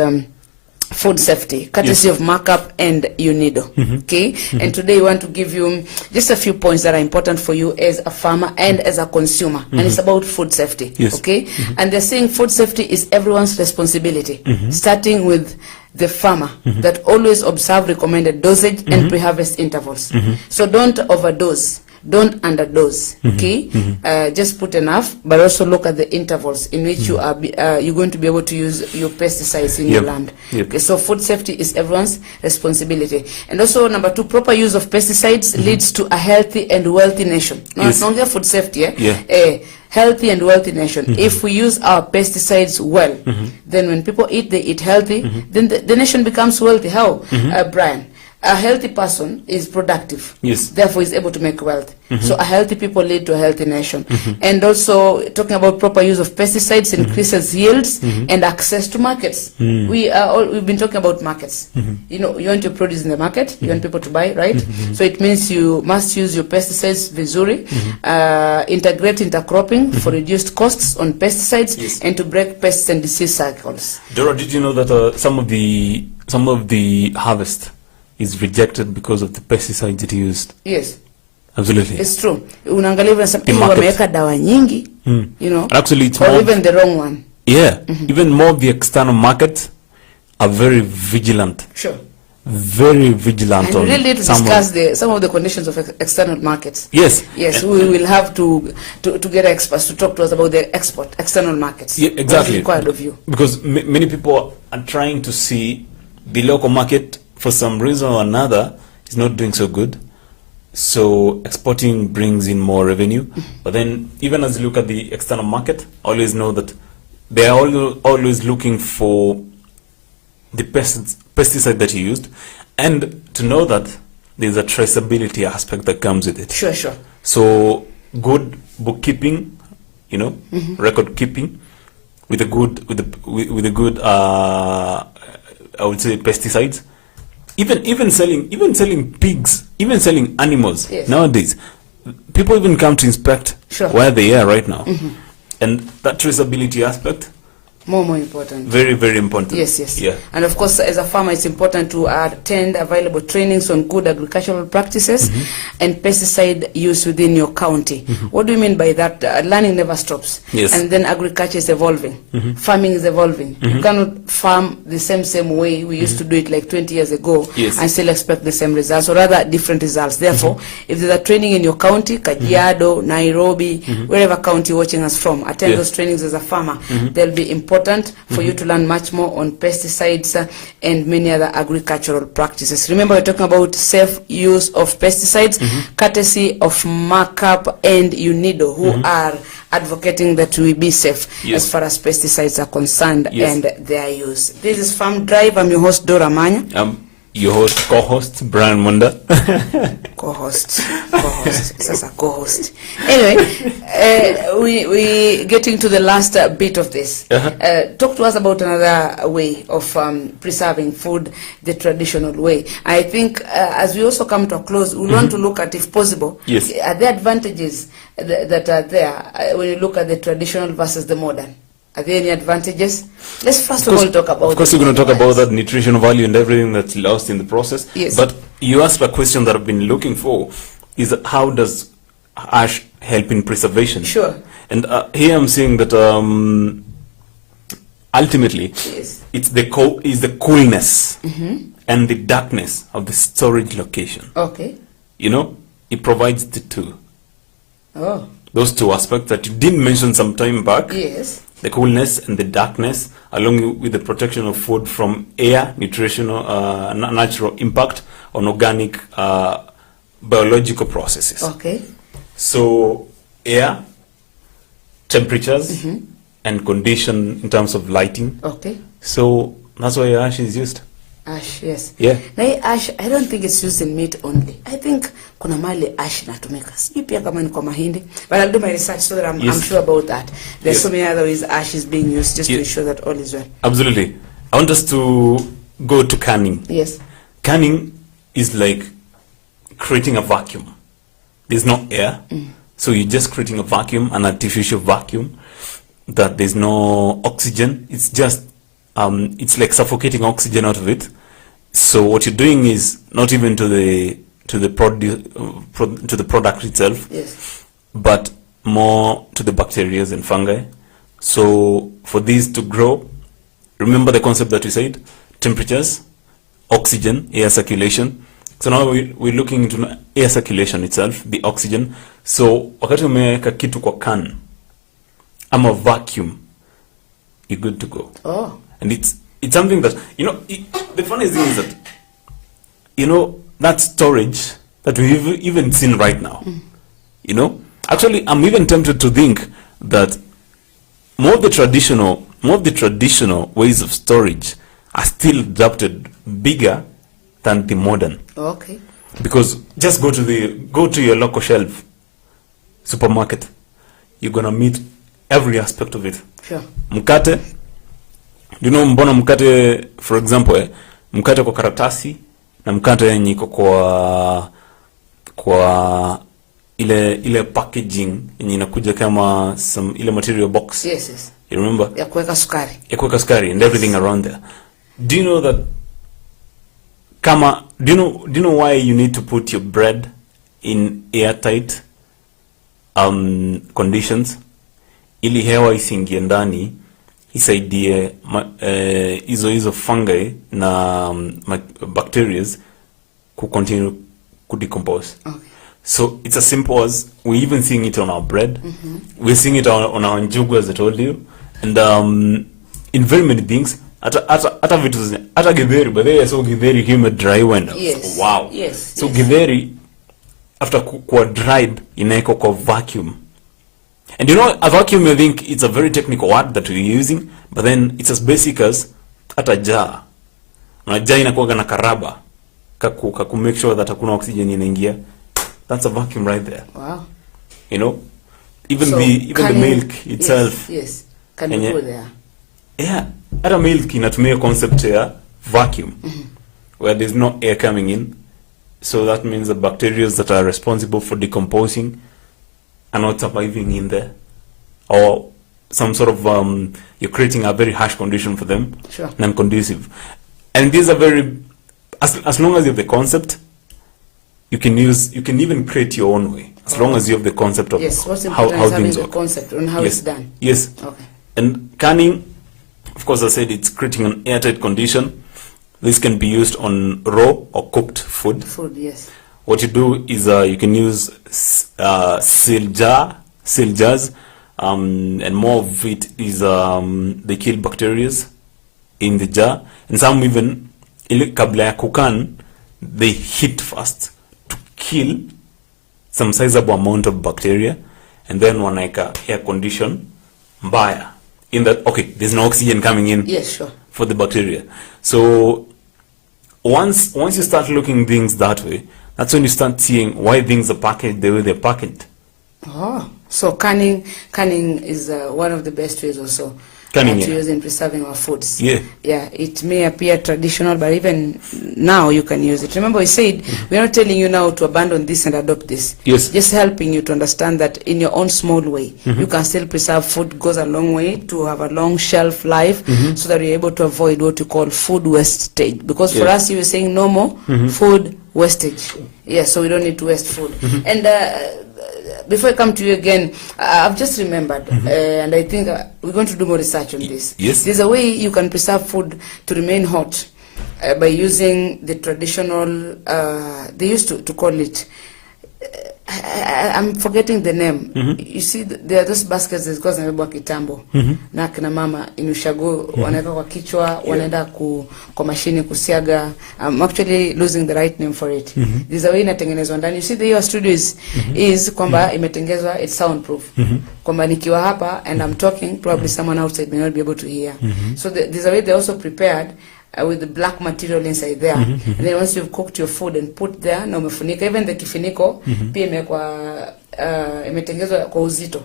food safety, courtesy of Markup and UNIDO. Okay? And today we want to give you just a few points that are important for you as a farmer and as a consumer. And it's about food safety. Okay? And they're saying food safety is everyone's responsibility, starting with the farmer, that always observe recommended dosage and pre-harvest intervals. So don't overdose. Don't underdose, okay? Just put enough, but also look at the intervals in which you are you're going to be able to use your pesticides in your land. Okay, so food safety is everyone's responsibility. And also, number 2, proper use of pesticides leads to a healthy and wealthy nation. Now, it's not just food safety, healthy and wealthy nation. If we use our pesticides well, then when people eat, they eat healthy, then the nation becomes wealthy. How, Brian? A healthy person is productive. Therefore, is able to make wealth. So a healthy people lead to a healthy nation. And also, talking about proper use of pesticides increases yields and access to markets. We've been talking about markets. You want your produce in the market, you want people to buy, right? So it means you must use your pesticides vizuri, integrate intercropping for reduced costs on pesticides and to break pests and disease cycles. Dora, did you know that some of the harvest is rejected because of the pesticides it used? Yes. Absolutely. It's true. Unaangalia wameweka dawa nyingi, Actually, it's or more, even the wrong one. Yeah. Even more of the external markets are very vigilant. Sure. Very vigilant. And we really need to discuss some of the conditions of external markets. Yes. Yes, we will have to get experts to talk to us about the external markets. Yeah, exactly. What is required of you. Because many people are trying to see the local market, for some reason or another, is not doing so good. So exporting brings in more revenue. But then, even as you look at the external market, always know that they are always looking for the pesticide that you used, and to know that there's a traceability aspect that comes with it. Sure. So good bookkeeping, record keeping, with a good I would say pesticides. Even selling pigs, even selling animals nowadays. People even come to inspect where they are right now. And that traceability aspect More important. Very, very important. Yes. Yeah. And of course, as a farmer, it's important to attend available trainings on good agricultural practices and pesticide use within your county. What do you mean by that? Learning never stops. Yes. And then agriculture is evolving. Farming is evolving. You cannot farm the same way we used to do it like 20 years ago and still expect the same results, or rather different results. Therefore, if there's a training in your county, Kajiado, Nairobi, wherever county you're watching us from, attend those trainings as a farmer. They'll be important for you to learn much more on pesticides and many other agricultural practices. Remember, we're talking about safe use of pesticides, courtesy of Markup and UNIDO, who are advocating that we be safe as far as pesticides are concerned and their use. This is Farm Drive. I'm your host, Dora Manya. Your co-host, Brian Munda. Co-host. Sasa co-host. Anyway, we getting to the last bit of this. Talk to us about another way of preserving food, the traditional way. I think as we also come to a close, we want to look at, if possible, are there advantages that are there when you look at the traditional versus the modern? Are there any advantages? Let's first of all talk about. Of course, we're going to talk about that nutritional value and everything that's lost in the process. Yes. But you asked a question that I've been looking for: is how does ash help in preservation? Sure. And here I'm saying that ultimately, it's the coolness and the darkness of the storage location. Okay. You know, it provides the two. Oh. Those two aspects that you didn't mention some time back. Yes. The coolness and the darkness, along with the protection of food from air, nutritional, natural impact on organic biological processes. Okay. So air, temperatures, and condition in terms of lighting. Okay. So that's why ash is used. Ash, yes. Yeah. Na hii ash, I don't think it's used in meat only. I think kuna mali ash inatumika. Sijui pia kama ni kwa mahindi. But I'll do my research so that I'm sure about that. There's so many other ways ash is being used just to ensure that all is well. Absolutely. I want us to go to canning. Yes. Canning is like creating a vacuum. There's no air. So you're just creating a vacuum, an artificial vacuum, that there's no oxygen. It's just it's like suffocating oxygen out of it. So what you're doing is not even to the product itself, but more to the bacteria and fungi. So for these to grow, remember the concept that we said: temperatures, oxygen, air circulation. So now we're looking into air circulation itself, the oxygen. So wakati umeweka kitu kwa can ama vacuum, you're good to go. Oh. And it's something that, you know, the funny thing is that, you know, that storage that we've even seen right now, you know, actually I'm even tempted to think that more of the traditional ways of storage are still adapted bigger than the modern. Okay. Because just go to your local shelf, supermarket, you're gonna meet every aspect of it. Sure. Mkate, you know, mbona mkate, for example, mkate kwa karatasi na mkate yenye iko kwa ile packaging yenye inakuja kama ile material box. Yes. You remember? Ya kuweka sukari. And everything around there. Do you know that do you know why you need to put your bread in airtight ili hewa isiingie ndani isaidie hizo fungi na bacteria continue to decompose. Okay. So it's as simple as we're even seeing it on our bread. We're seeing it on our njugu, as I told you, and in very many things. Hata vitu hata githeri, but they so githeri came a dry one. Yes. Wow. Yes. So githeri after kwa dried inaeko kwa vacuum. And you know, a vacuum, you think it's a very technical word that we're using, but then it's as basic as hata jar. Na jar inakuwa na karaba kaku make sure that hakuna oxygen inaingia. That's a vacuum right there. Wow. You know, even the milk itself. Yes. Can you go there? Yeah, hata milk inatumia concept ya vacuum, where there's no air coming in. So that means the bacteria that are responsible for decomposing are not surviving in there, or some sort of you're creating a very harsh condition for them, Sure. non-conducive. And these are very, as long as you have the concept, you can even create your own way, as long as you have the concept of Yes, what's how important is having things the work. concept on how Yes. it's done. Yes. Okay. And canning, of course, I said it's creating an airtight condition. This can be used on raw or cooked food. Food, yes. What you do is you can use seal jars, and more of it is they kill bacteria in the jar, and some even kabla ya kukan they heat first to kill some sizable amount of bacteria, and then wanaeka air condition mbaya in that, okay, there's no oxygen coming in. Yes, sure. For the bacteria. So once you start looking things that way, that's when you start seeing why things are packaged the way they're packaged. Oh, so canning is one of the best ways also Canning, to yeah. use in preserving our foods. Yeah. Yeah, it may appear traditional, but even now you can use it. Remember, we said we're not telling you now to abandon this and adopt this. Yes. Just helping you to understand that in your own small way, you can still preserve food. Goes a long way to have a long shelf life, so that you're able to avoid what you call food wastage. Because for Yeah. us, you were saying no more food wastage. Yeah, so we don't need to waste food. And before I come to you again, I've just remembered, and I think we're going to do more research on this. Yes. There's a way you can preserve food to remain hot by using the traditional, they used to call it, I'm forgetting the name. You see, there are those baskets that goes na kitambo. Na kina mama inushago wanaweka kwa kichwa, wanaenda kwa mashini kusiaga. I'm actually losing the right name for it. There's a way inatengenezwa ndani. You see, the studio is kwamba imetengezwa, it's soundproof. Kwamba nikiwa hapa and I'm talking, probably someone outside may not be able to hear. So there's a way they're also prepared with the black material inside there, and then once you've cooked your food and put there na umefunika, even the kifiniko pia imekuwa imetengezwa kwa uzito.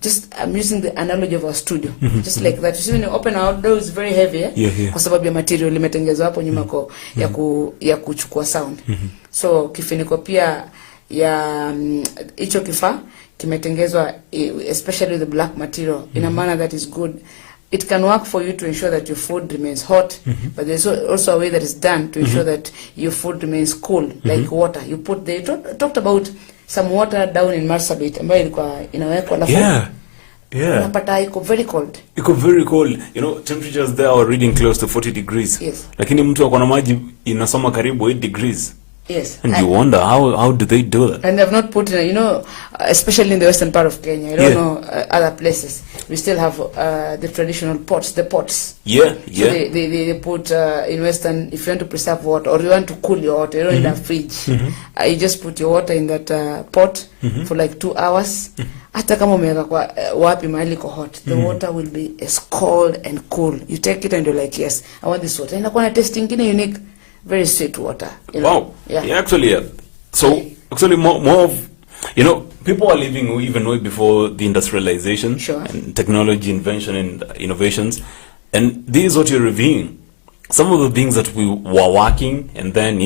Just I'm using the analogy of our studio, just like that. You see, when you open our door, it's very heavy, kwa sababu ya material imetengezwa hapo nyuma kwa ya kuchukua sound. So kifiniko pia ya hicho kifaa kimetengezwa especially the black material in a manner that is good. It can work for you to ensure that your food remains hot, but there's also a way that is done to ensure that your food remains cool, like water. You put you talked about some water down in Marsabit, ambayo ilikuwa inawekwa alafu. Yeah. Unapata iko very cold. Iko very cold. You know, temperatures there are reading close to 40 degrees. Yes. Lakini mtu akona maji inasoma karibu 8 degrees. Yes. And you wonder how do they do that? And they've not put especially in the western part of Kenya. I don't know other places. We still have the traditional pots, the pots. Yeah. So they put in western, if you want to preserve water or you want to cool your water, you don't need a fridge. You just put your water in that pot for like 2 hours. Hata kama umeweka kwa wapi mahali ko hot, the water will be as cold and cool. You take it and you're like, yes, I want this water. Inakuwa na taste ingine unique. Very sweet water. Wow. Yeah, actually, yeah. So, actually, more of, people are living even way before the industrialization and technology invention and innovations. And this is what you're reviewing. Some of the things that we were working, and then,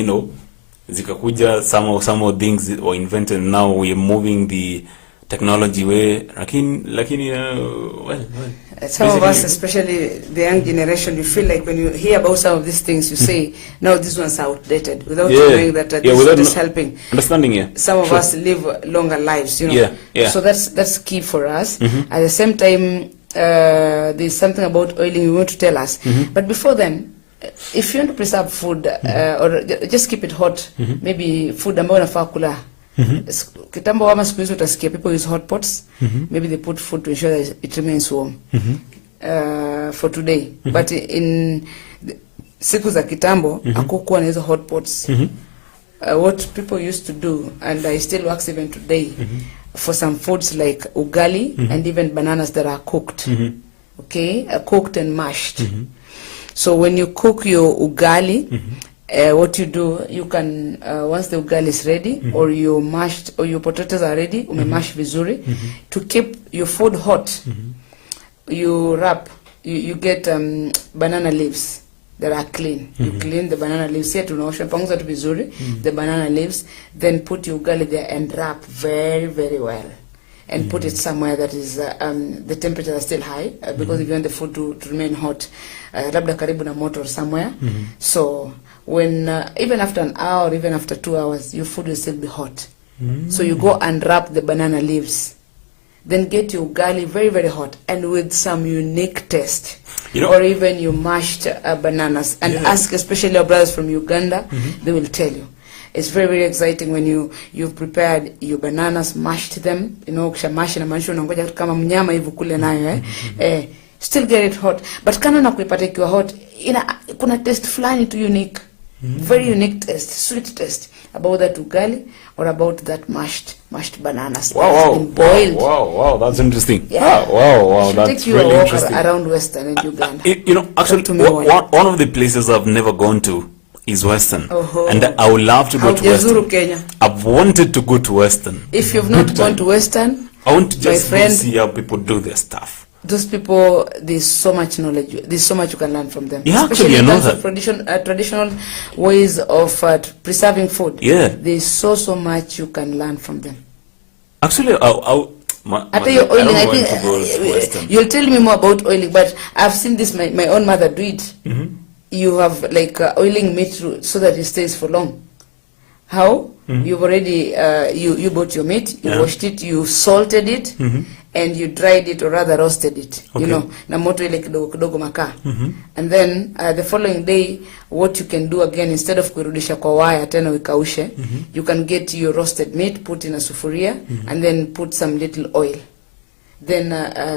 zikakuja, some of things were invented, and now we're moving the technology way. Lakini, well. Some of us, especially the young generation, you feel like when you hear about some of these things, you say, no, this one's outdated, without knowing that this is helping. Understanding, Some of us live longer lives, Yeah. So that's key for us. At the same time, there's something about oiling you want to tell us. But before then, if you want to preserve food, or just keep it hot, maybe food ambayo unafaa kula. Kitambo wama siku hizi utasikia people use hot pots. Maybe they put food to ensure that it remains warm for today. But in siku za kitambo hakukuwa na hizo hot pots. What people used to do, and it still works even today, for some foods like ugali and even bananas that are cooked, cooked and mashed. So when you cook your ugali, what you do, you can once the ugali is ready, or your mashed or your potatoes are ready, umemash vizuri, to keep your food hot, you wrap, you get banana leaves that are clean. You clean the banana leaves, here tunaosha panguza tu vizuri, the banana leaves, then put your ugali there and wrap very, very well. and put it somewhere that is the temperature is still high, because if you want the food to remain hot, labda karibu na moto or somewhere. So when even after an hour, even after 2 hours, your food will still be hot. So you go unwrap the banana leaves, then get your ugali very, very hot and with some unique taste. Or even you mashed bananas, and ask especially our brothers from Uganda, they will tell you. It's very, very exciting when you've prepared your bananas, mashed them, kisha mash na manisho unangoja kama mnyama hivi kule nayo still get it hot. But kana na kuipata ikiwa hot, kuna taste fulani tu unique. Very unique taste, sweet taste about that ugali or about that mashed bananas. Wow, boiled. Wow, that's interesting. Yeah. Wow, that's take you really a walk interesting. around Western and Uganda. Actually, one of the places I've never gone to is Western. And I would love to go to Western. Kenya. I've wanted to go to Western. If you've not gone to Western, I want to just my friend, see how people do their stuff. Those people, there's so much knowledge, there's so much you can learn from them. Yeah, especially actually, in I know terms of that. traditional ways of preserving food. Yeah. There's so much you can learn from them. Actually, I think you'll tell me more about oiling, but I've seen this, my own mother do it. You have like oiling meat so that it stays for long. How? You've already, you bought your meat, you washed it, you salted it, and you dried it, or rather roasted it, na moto ile kidogo makaa. And then the following day, what you can do again, instead of kuirudisha kwa waya tena uikaushe, you can get your roasted meat, put in a sufuria, and then put some little oil. Then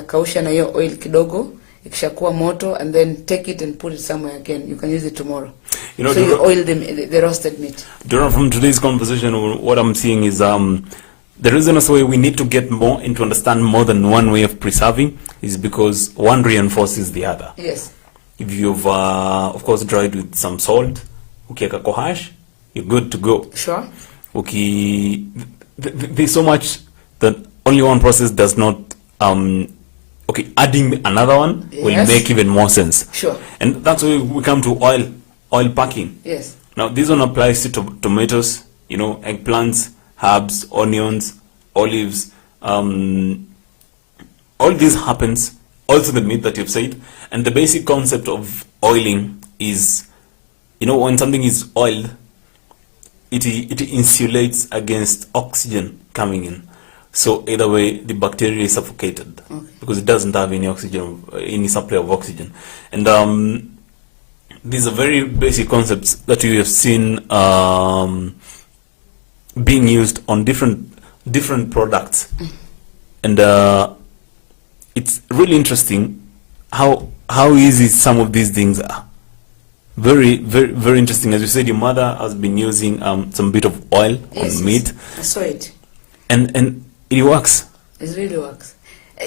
kausha na hiyo oil kidogo, ikishakuwa moto, and then take it and put it somewhere again. You can use it tomorrow. So you oil the roasted meat. Dora, from today's conversation, what I'm seeing is the reason as why we need to get more and to understand more than one way of preserving is because one reinforces the other. Yes. If you've, of course, dried with some salt, ukieka kwa hash, you're good to go. Sure. There's so much that only one process does not, adding another one will make even more sense. Sure. And that's why we come to oil packing. Yes. Now, this one applies to tomatoes, eggplants, herbs, onions, olives. All this happens, also the meat that you've said. And the basic concept of oiling is, when something is oiled, it insulates against oxygen coming in. So either way, the bacteria is suffocated because it doesn't have any oxygen, any supply of oxygen. And these are very basic concepts that you have seen being used on different products. And it's really interesting how easy some of these things are. Very, very, very interesting. As you said, your mother has been using some bit of oil on meat. I saw it. And it works. It really works.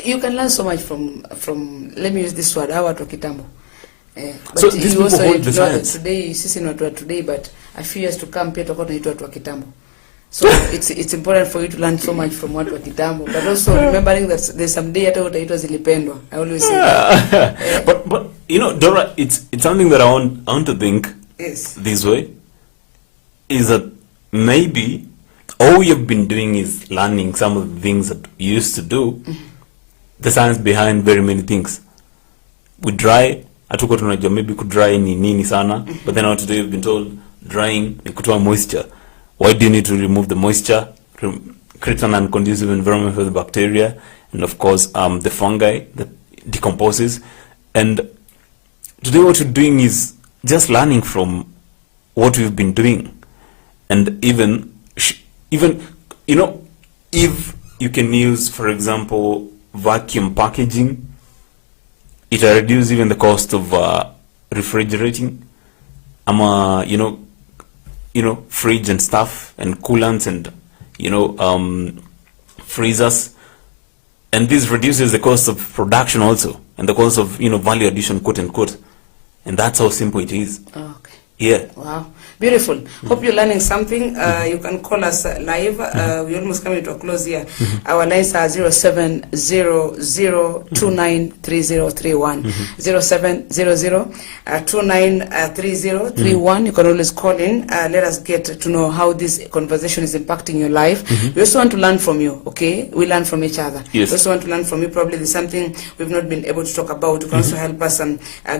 You can learn so much from let me use this word, hawa watu wa kitambo. So these people hold the science. Today, sisi ni watu wa today, but a few years to come, pia tutakuwa tunaitwa watu wa kitambo. So it's important for you to learn so much from watu wa kitambo, but also remembering that there's some day hata utaitwa zilipendwa. I always say that. But Dora, it's something that I want to think this way, is that maybe all you've been doing is learning some of the things that you used to do, the science behind very many things. We dry, hatuko tunajua maybe kudry ni nini sana, but then today you've been told drying ni kutoa moisture. Why do you need to remove the moisture? Create an unconducive environment for the bacteria, and of course the fungi that decomposes. And today what you're doing is just learning from what we've been doing. And even if you can use, for example, vacuum packaging, it will reduce even the cost of refrigerating, fridge and stuff, and coolants, and freezers. And this reduces the cost of production also, and the cost of value addition, quote unquote. And that's how simple it is. Okay. Yeah. Wow, beautiful. Hope you're learning something. You can call us live. We're almost coming to a close here. Our lines are 0700293031. 0700293031. You can always call in. Let us get to know how this conversation is impacting your life. We also want to learn from you, okay? We learn from each other. Yes. We also want to learn from you. Probably there's something we've not been able to talk about. You can also help us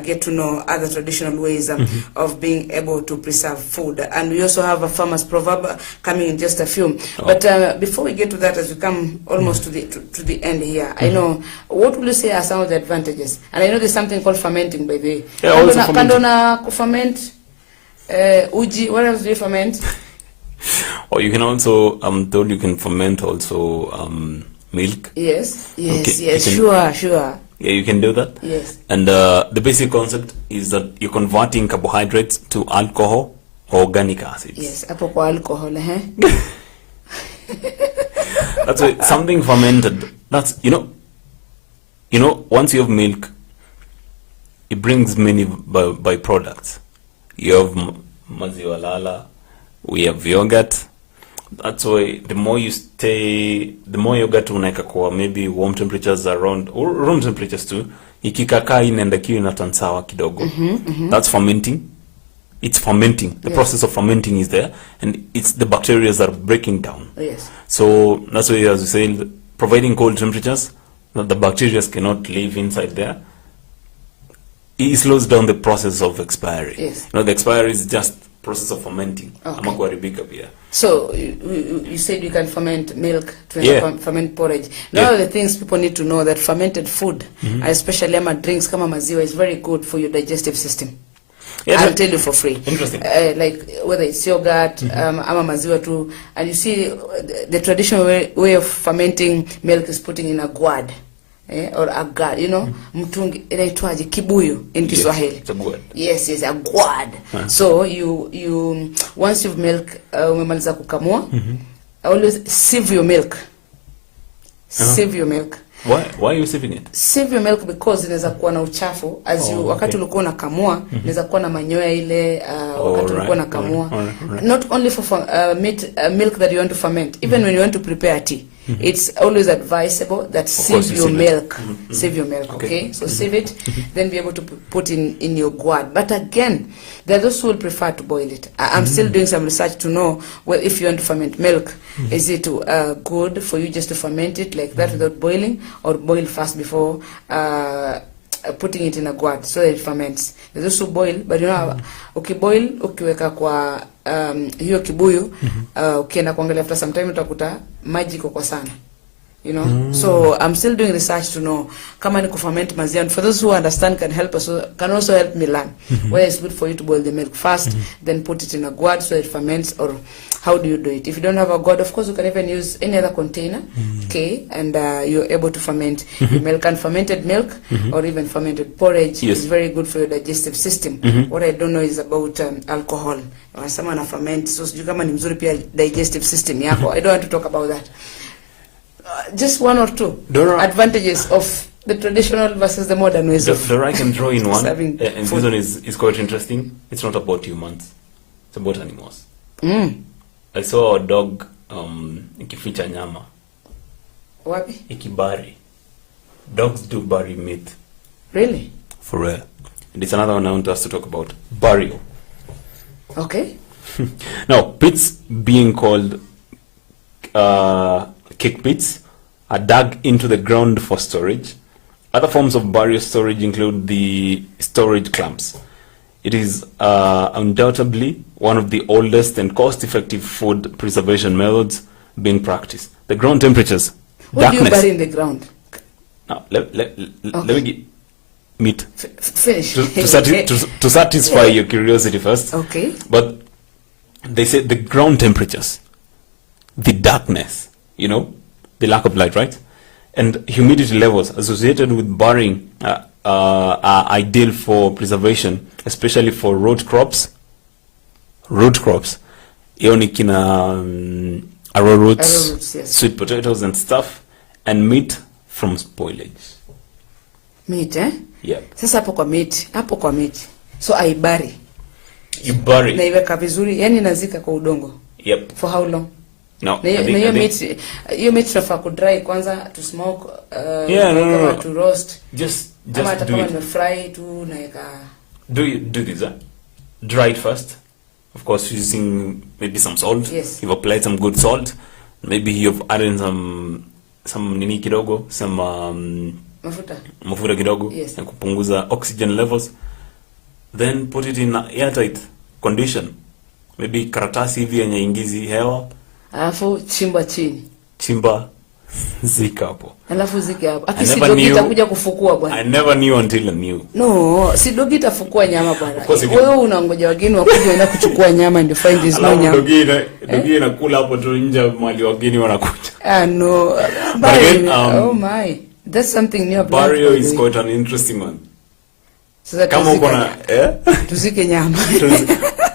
get to know other traditional ways of being able to preserve food. And we also have a farmer's proverb coming in just a few. But before we get to that, as we come almost to the end here, I know, what will you say are some of the advantages? And I know there's something called fermenting, by the way. Yeah, Kandona ferment, uji, what else do you ferment? Or you can also, I'm told you can ferment also milk. Yes, Okay, sure. Yeah, you can do that. Yes. And the basic concept is that you're converting carbohydrates to alcohol or organic acids. Yes, hapo kwa alcohol, That's why something fermented. That's once you have milk, it brings many byproducts. You have maziwa lala, we have yogurt. That's why the more yogurt unaeka kwa maybe warm temperatures around, or room temperatures too, ikikakaa inaenda kiu inatan sawa kidogo. That's fermenting. It's fermenting. The process of fermenting is there, and it's the bacteria that are breaking down. Yes. So that's why, as you say, providing cold temperatures, that the bacteria cannot live inside there. It slows down the process of expiry. Yes. The expiry is just process of fermenting. Okay. So you said you can ferment milk to ferment porridge. Now the things people need to know that fermented food, especially drinks kama maziwa, is very good for your digestive system. Yeah, I'll tell you for free. Interesting. Like whether it's yogurt, ama maziwa too, and you see the traditional way of fermenting milk is putting in a guad. Or a guard, mtungi inaitwaje kibuyu in Kiswahili. It's a guad. Yes, a guad. So you once you've milk umemaliza kukamua, always sieve your milk. Sieve your milk. Why are you sieving it? Sieve your milk because inaweza kuwa na uchafu wakati ulikuwa unakamua, inaweza kuwa na manyoya ile wakati ulikuwa unakamua. Not only for milk that you want to ferment, even when you want to prepare tea. It's always advisable that sieve your milk. Sieve your milk, okay? So sieve it, then be able to put in your guad. But again, there are those who will prefer to boil it. I'm still doing some research to know if you want to ferment milk, is it good for you just to ferment it like that without boiling, or boil first before putting it in a guad so that it ferments. There's also boil, but ukiboil, ukiweka kwa hiyo kibuyu, ukienda kuangalia after some time utakuta maji kwa sana. So I'm still doing research to know kama ni kuferment maziwa. And for those who understand can also help me learn whether it's good for you to boil the milk first, then put it in a gourd so it ferments, or how do you do it. If you don't have a gourd, of course you can even use any other container, okay, and you're able to ferment your milk. And fermented milk or even fermented porridge is very good for your digestive system. What I don't know is about alcohol. Someone a ferment, so sijui kama ni mzuri pia digestive system yako. I don't want to talk about that. Just one or two advantages of the traditional versus the modern ways of I can draw in one, and this one is quite interesting. It's not about humans, it's about animals. I saw a dog ikificha nyama. Wapi? Ikibari. Dogs do bury meat. Really? For real. And it's another one I want us to talk about. Burial. Okay. Now, pits being called cake pits are dug into the ground for storage. Other forms of burial storage include the storage clamps. It is undoubtedly one of the oldest and cost-effective food preservation methods being practiced. The ground temperatures, what do you bury in the ground? Now, let me get meat. Finish. To satisfy your curiosity first. Okay. But they say the ground temperatures, the darkness, the lack of light, right? And humidity levels associated with burying are ideal for preservation, especially for root crops. Arrowroots, yes. Sweet potatoes and stuff, and meat from spoilage. Meat, Yeah. Sasa hapo kwa meat. So I bury. You bury. Naiweka vizuri, yani nazika kwa udongo. Yep. For how long? No. Na hiyo meat tunafaa ku dry kwanza, to smoke, no. to roast. Just ama do kama it. ni fry tu naeka. Do this, dry it first. Of course, using maybe some salt. Yes. You've applied some good salt. Maybe you've added some nini kidogo, some mafuta kidogo, yes, na kupunguza oxygen levels. Then put it in airtight condition. Maybe karatasi hivi yenye ingizi hewa. Alafu chimba chini. Chimba zika hapo. Alafu zike hapo. Akisi dogi itakuja kufukua bwana. I never knew until I knew. No, si dogi itafukua nyama bwana. Wewe unangoja wageni wakuje na kuchukua nyama and you find this no nyama. Dogi inakula hapo tu nje mali wageni wanakuja. No. But again, oh my. That's something new. Burial is quite an interesting one. Sasa kama uko na tuzike nyama.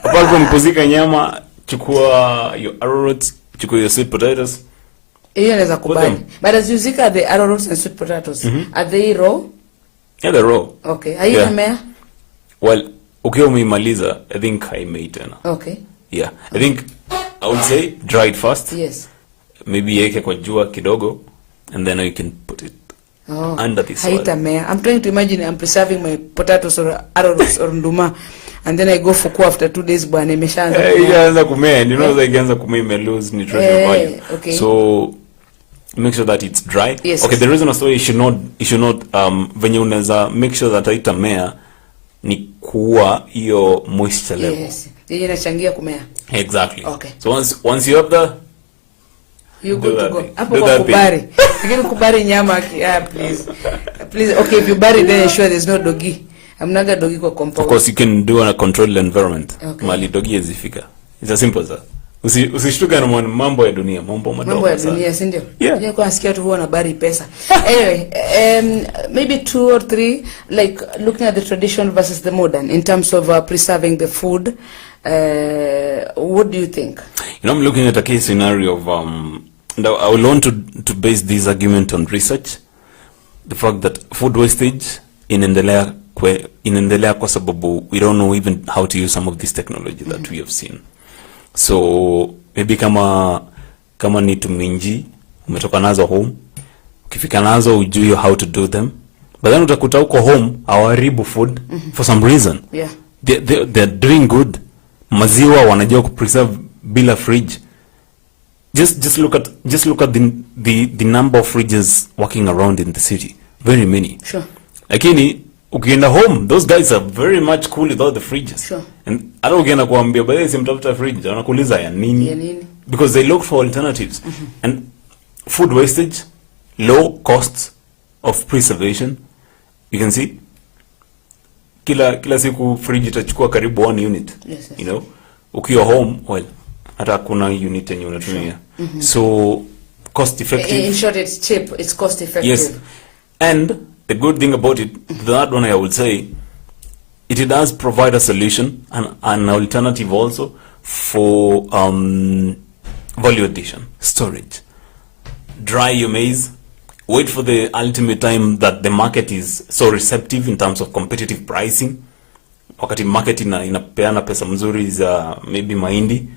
Apart from kuzika nyama, chukua your arrowroot, chukua your sweet potatoes. Hiyo inaweza kubali. But as you zika the arrowroots and sweet potatoes, are they raw? Yeah, they're raw. Okay. Haina Well, ukiwa umeimaliza, I think haimei tena. Okay. Yeah. I think I would say dry it first. Yes. Maybe yeke kwa jua kidogo, and then you can put it under the soil. Haitamea. I'm trying to imagine I'm preserving my potatoes or arrowroots or nduma, and then I go for after 2 days bwana imeshaanza kumea. Ikianza kumea, you know that ikianza kumea may lose nutritional value. Okay. So make sure that it's dry. Yes. Okay, the reason I say you should not venye unaweza make sure that haitamea ni kuua hiyo moisture level. Yes. Yeye inachangia kumea. Exactly. Okay. So once you have the you go to go. Hapo kwa kubari. Lakini kubari nyama please. Okay, if you bury then ensure there's no doggy. Amnaga doggy kwa compound. Of course you can do on a controlled environment. Okay. Mali doggy hazifika. It's as simple as that. Usishtuke na mambo ya dunia, mambo madogo. Mambo ya dunia, si ndio? Yeah. Yeye kwa nasikia tu huwa na bari pesa. Anyway, maybe 2 or 3, like looking at the traditional versus the modern in terms of preserving the food. What do you think? You know, I'm looking at a case scenario of and I will want to base this argument on research. The fact that food wastage inaendelea kwa sababu we don't know even how to use some of this technology that we have seen. So maybe kama ni tuminji umetoka nazo home, ukifika nazo ujui how to do them, but then utakuta uko home hawaribu food for some reason. Yeah. They're doing good. Maziwa wanajua ku preserve bila fridge. Just look at the number of fridges walking around in the city. Very many. Sure. Lakini ukienda home, those guys are very much cool without the fridges. Sure. And hata ukienda kuambia baadhi simtafuta fridge, wanakuuliza ya nini? Because they look for alternatives. And food wastage, low costs of preservation. You can see kila siku fridge itachukua karibu 1 unit. Yes. You know, ukiwa home, well, hata kuna unit yenye unatumia. So cost effective. In short, it's cheap, it's cost effective. Yes. And the good thing about it, that one I would say, it does provide a solution and an alternative also for value addition, storage. Dry your maize, wait for the ultimate time that the market is so receptive in terms of competitive pricing. Wakati market inapeana pesa mzuri za maybe mahindi,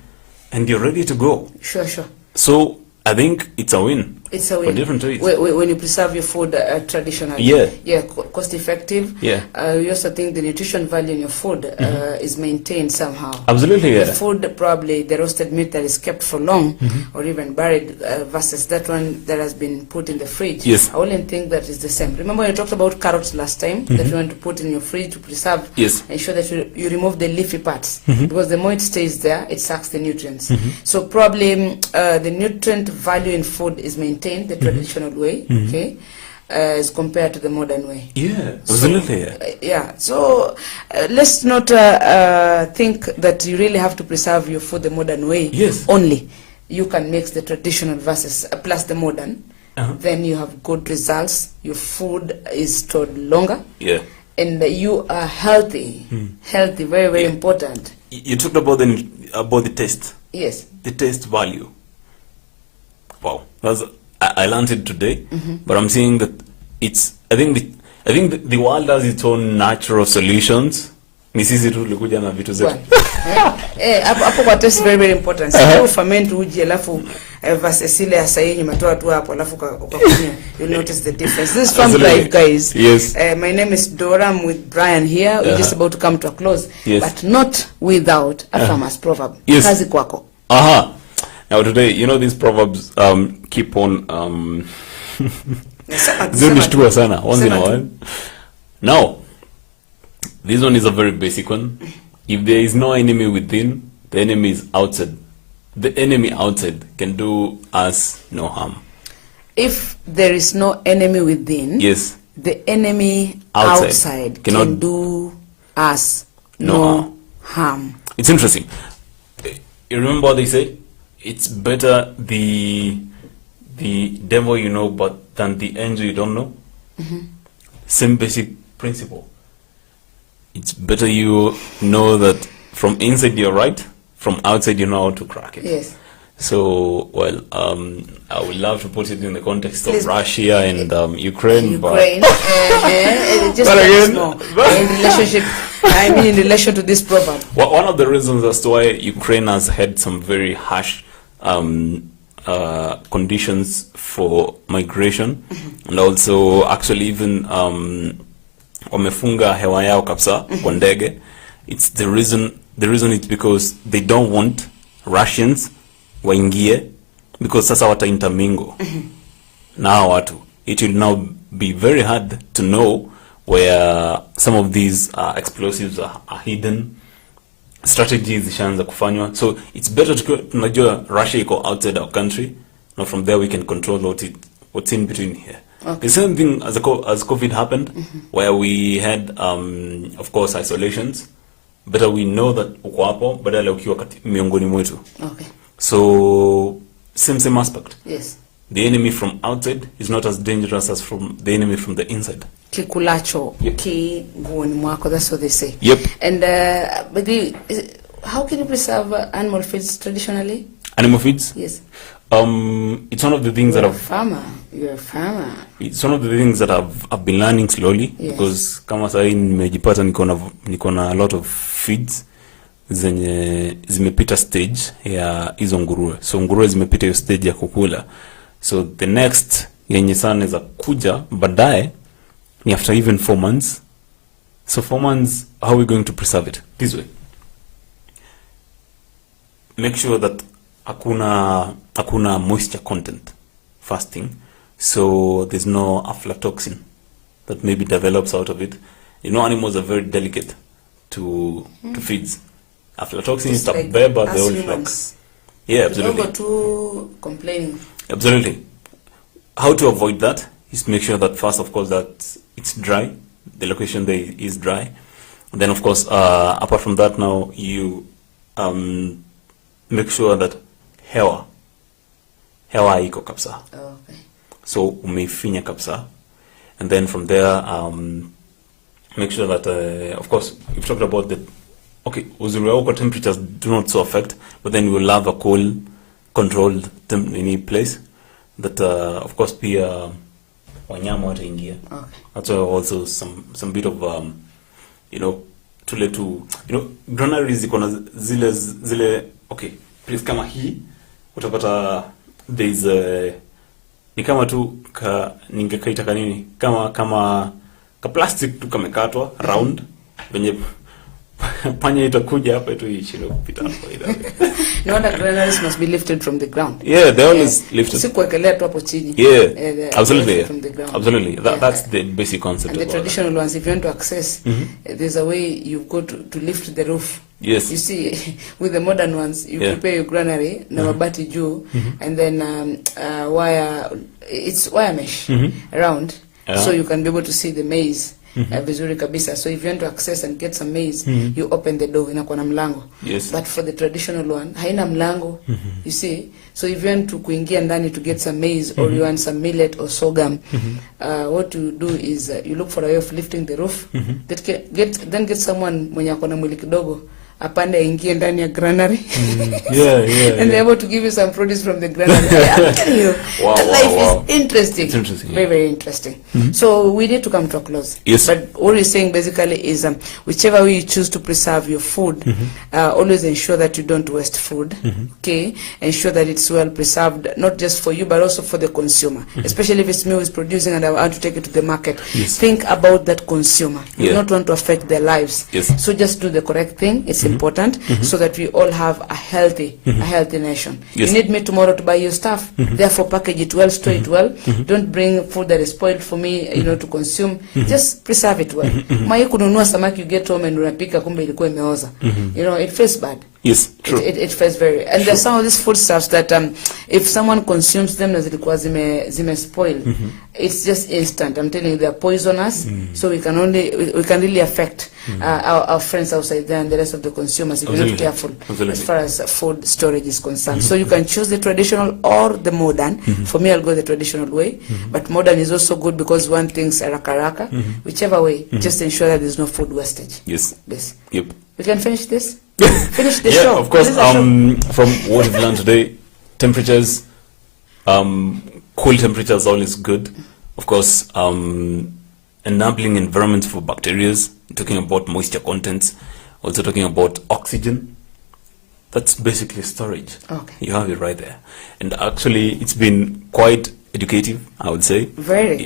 and you're ready to go. Sure. So I think it's a win. It's a win. For different ways. When you preserve your food traditionally. Yeah. Cost effective. Yeah. You also think the nutrition value in your food is maintained somehow. Absolutely, yeah. The food, probably the roasted meat that is kept for long or even buried versus that one that has been put in the fridge. Yes. I wouldn't think that is the same. Remember when you talked about carrots last time that you want to put in your fridge to preserve. Yes. Ensure that you remove the leafy parts because the more it stays there, it sucks the nutrients. So probably the nutrient value in food is maintained the traditional way, okay, as compared to the modern way. Yeah, absolutely. So let's not think that you really have to preserve your food the modern way. Yes. Only you can mix the traditional versus plus the modern. Then you have good results. Your food is stored longer. Yeah. And you are healthy. Healthy, very, very important. You talked about the taste. Yes. The taste value. Wow, I learned it today, but I'm saying that I think the world has its own natural solutions Ni sisi tu tulikuja na vitu zetu. Hapo kwa test very very important. So ferment uji alafu versus ile asayenye matoa tu hapo alafu ukakunywa, you'll notice the difference. This is Farm Life, guys. Yes. My name is Dora. I'm with Brian here. We're just about to come to a close, but not without a farmer's proverb. Yes. Kazi kwako. Now today, you know, these proverbs keep on zinishtua sana once in a while. Now, this one is a very basic one. If there is no enemy within, the enemy is outside. The enemy outside can do us no harm. If there is no enemy within, yes, the enemy outside can do us no harm. It's interesting. You remember what they say? It's better the devil you know but than the angel you don't know. Same basic principle. It's better you know that from inside you're right, from outside you know how to crack it. Yes. So, well, I would love to put it in the context of Russia and Ukraine. But just again, in relationship, I mean in relation to this proverb. Well, one of the reasons as to why Ukraine has had some very harsh conditions for migration, and also actually even wamefunga hewa yao kabisa kwa ndege. It's the reason it's because they don't want Russians waingie, because sasa wata intermingle na watu. It will now be very hard to know where some of these explosives are hidden. Strategies zishaanza kufanywa, so it's better to tunajua Russia iko outside our country. Now from there we can control what's in between here. Okay. The same thing as COVID happened, where we had of course isolations. Better we know that uko hapo badala ukiwa miongoni mwetu. Okay. So same aspect. Yes. The enemy from outside is not as dangerous as from the enemy from the inside. Kikulacho kiguoni mwako, that's what they say. Yep. And but how can you preserve animal feeds traditionally? Animal feeds? Yes. It's one of the things You're a farmer. It's one of the things that I've been learning slowly, yes. Because kama sahi nimejipata niko na a lot of feeds zenye zimepita stage ya hizo nguruwe. So nguruwe zimepita hiyo stage ya kukula. So the next yenye sana za kuja baadaye ni after even 4 months. So 4 months, how are we going to preserve it? This way. Make sure that hakuna moisture content fasting, so there's no aflatoxin that maybe develops out of it. You know, animals are very delicate to feeds. Aflatoxin is like but the whole flock. Yeah, absolutely. Don't go too complaining. Absolutely. How to avoid that is make sure that first, of course, that it's dry. The location there is dry. And then, of course, apart from that, now you make sure that hewa iko kabisa. Okay. So umeifinya kabisa, and then from there make sure that of course you've talked about the uzuri wako temperatures do not so affect, but then you will have a cool controlled any place that of course pia wanyama wataingia. Okay. That's also some bit of granaries ziko na zile okay, please kama hii utapata there is ni kama tu ningekaita kanini kama ka plastic tu kamekatwa round venye panya itakuja hapa tu ichilo kupita hapo ila. No wonder granaries must be lifted from the ground. Yeah, they always lifted. Sikuwekelea tu hapo chini. Yeah, absolutely. From the ground. Absolutely. That's the basic concept. And the traditional ones, if you want to access, there's a way you've got to lift the roof. Yes. You see, with the modern ones, you prepare your granary, na mabati juu, and then it's wire mesh around, so you can be able to see the maize vizuri kabisa. So if you want to access and get some maize, you open the door, inakuwa na mlango. Yes. But for the traditional one, haina mlango, you see. So if you want to kuingia ndani to get some maize, or you want some millet or sorghum, what you do is you look for a way of lifting the roof. Then get someone mwenye ako na mwili kidogo, apande ingie ndani ya granary. And they're able to give you some produce from the granary. I'm telling you, life is interesting. It's interesting. Very, very interesting. So we need to come to a close. Yes. But what we're saying basically is whichever way you choose to preserve your food, always ensure that you don't waste food. Okay? Ensure that it's well preserved, not just for you, but also for the consumer. Especially if it's me who is producing and I want to take it to the market. Yes. Think about that consumer. You don't want to affect their lives. Yes. So just do the correct thing. It's important so that we all have a healthy nation. Yes. You need me tomorrow to buy your stuff. Therefore, package it well, store it well. Don't bring food that is spoiled for me, to consume. Just preserve it well. Mai kununua samaki, you get home and unapika kumbe ilikuwa imeoza. It feels bad. Yes, true. It feels very, and there's some of these foodstuffs that if someone consumes them as zilikuwa zime spoil, it's just instant. I'm telling you, they're poisonous. So we can really affect our friends outside there and the rest of the consumers if you're not careful as far as food storage is concerned. So you can choose the traditional or the modern. For me, I'll go the traditional way, but modern is also good because one thinks haraka. Whichever way, just ensure that there's no food wastage. Yes. Yep. We can finish this. Finish the show. Of course. From what we've learned today, temperatures, cool temperatures always good. Of course, enabling environment for bacteria, talking about moisture contents, also talking about oxygen. That's basically storage. Okay. You have it right there. And actually, it's been quite educative, I would say. Very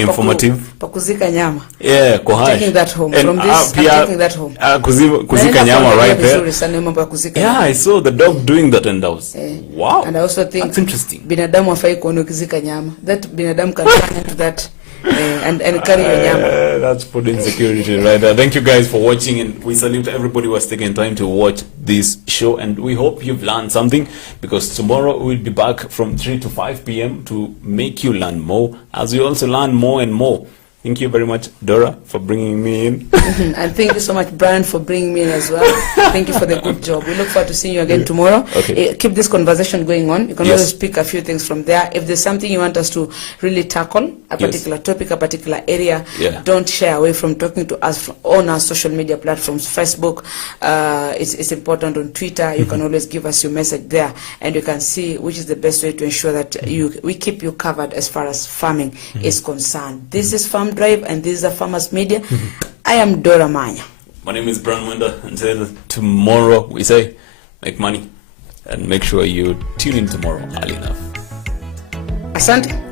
informative. Pakuzika nyama. Yeah, taking that home. And From this, I'm taking that home. Kuzika nyama right there. Yeah, I saw the dog doing that and I was, wow. And I also think that's interesting. Binadamu hafai kuona ukizika nyama. That binadamu can turn into that and carry your nyama. That's food insecurity right there. Thank you guys for watching, and we salute everybody who has taken time to watch this show, and we hope you've learned something, because tomorrow we'll be back from 3 to 5 p.m. to make you learn more, as we also learn more and more. Thank you very much, Dora, for bringing me in. And thank you so much, Brian, for bringing me in as well. Thank you for the good job. We look forward to seeing you again tomorrow. Okay. Keep this conversation going on. You can always pick a few things from there. If there's something you want us to really tackle, a particular topic, a particular area, don't shy away from talking to us on our social media platforms. Facebook, it's important. On Twitter, you can always give us your message there, and you can see which is the best way to ensure that we keep you covered as far as farming is concerned. This is Farm Drive, and this is Afarmers Media. I am Dora Manya. My name is Brian Wenda. Until tomorrow, we say, make money, and make sure you tune in tomorrow early enough. Asante.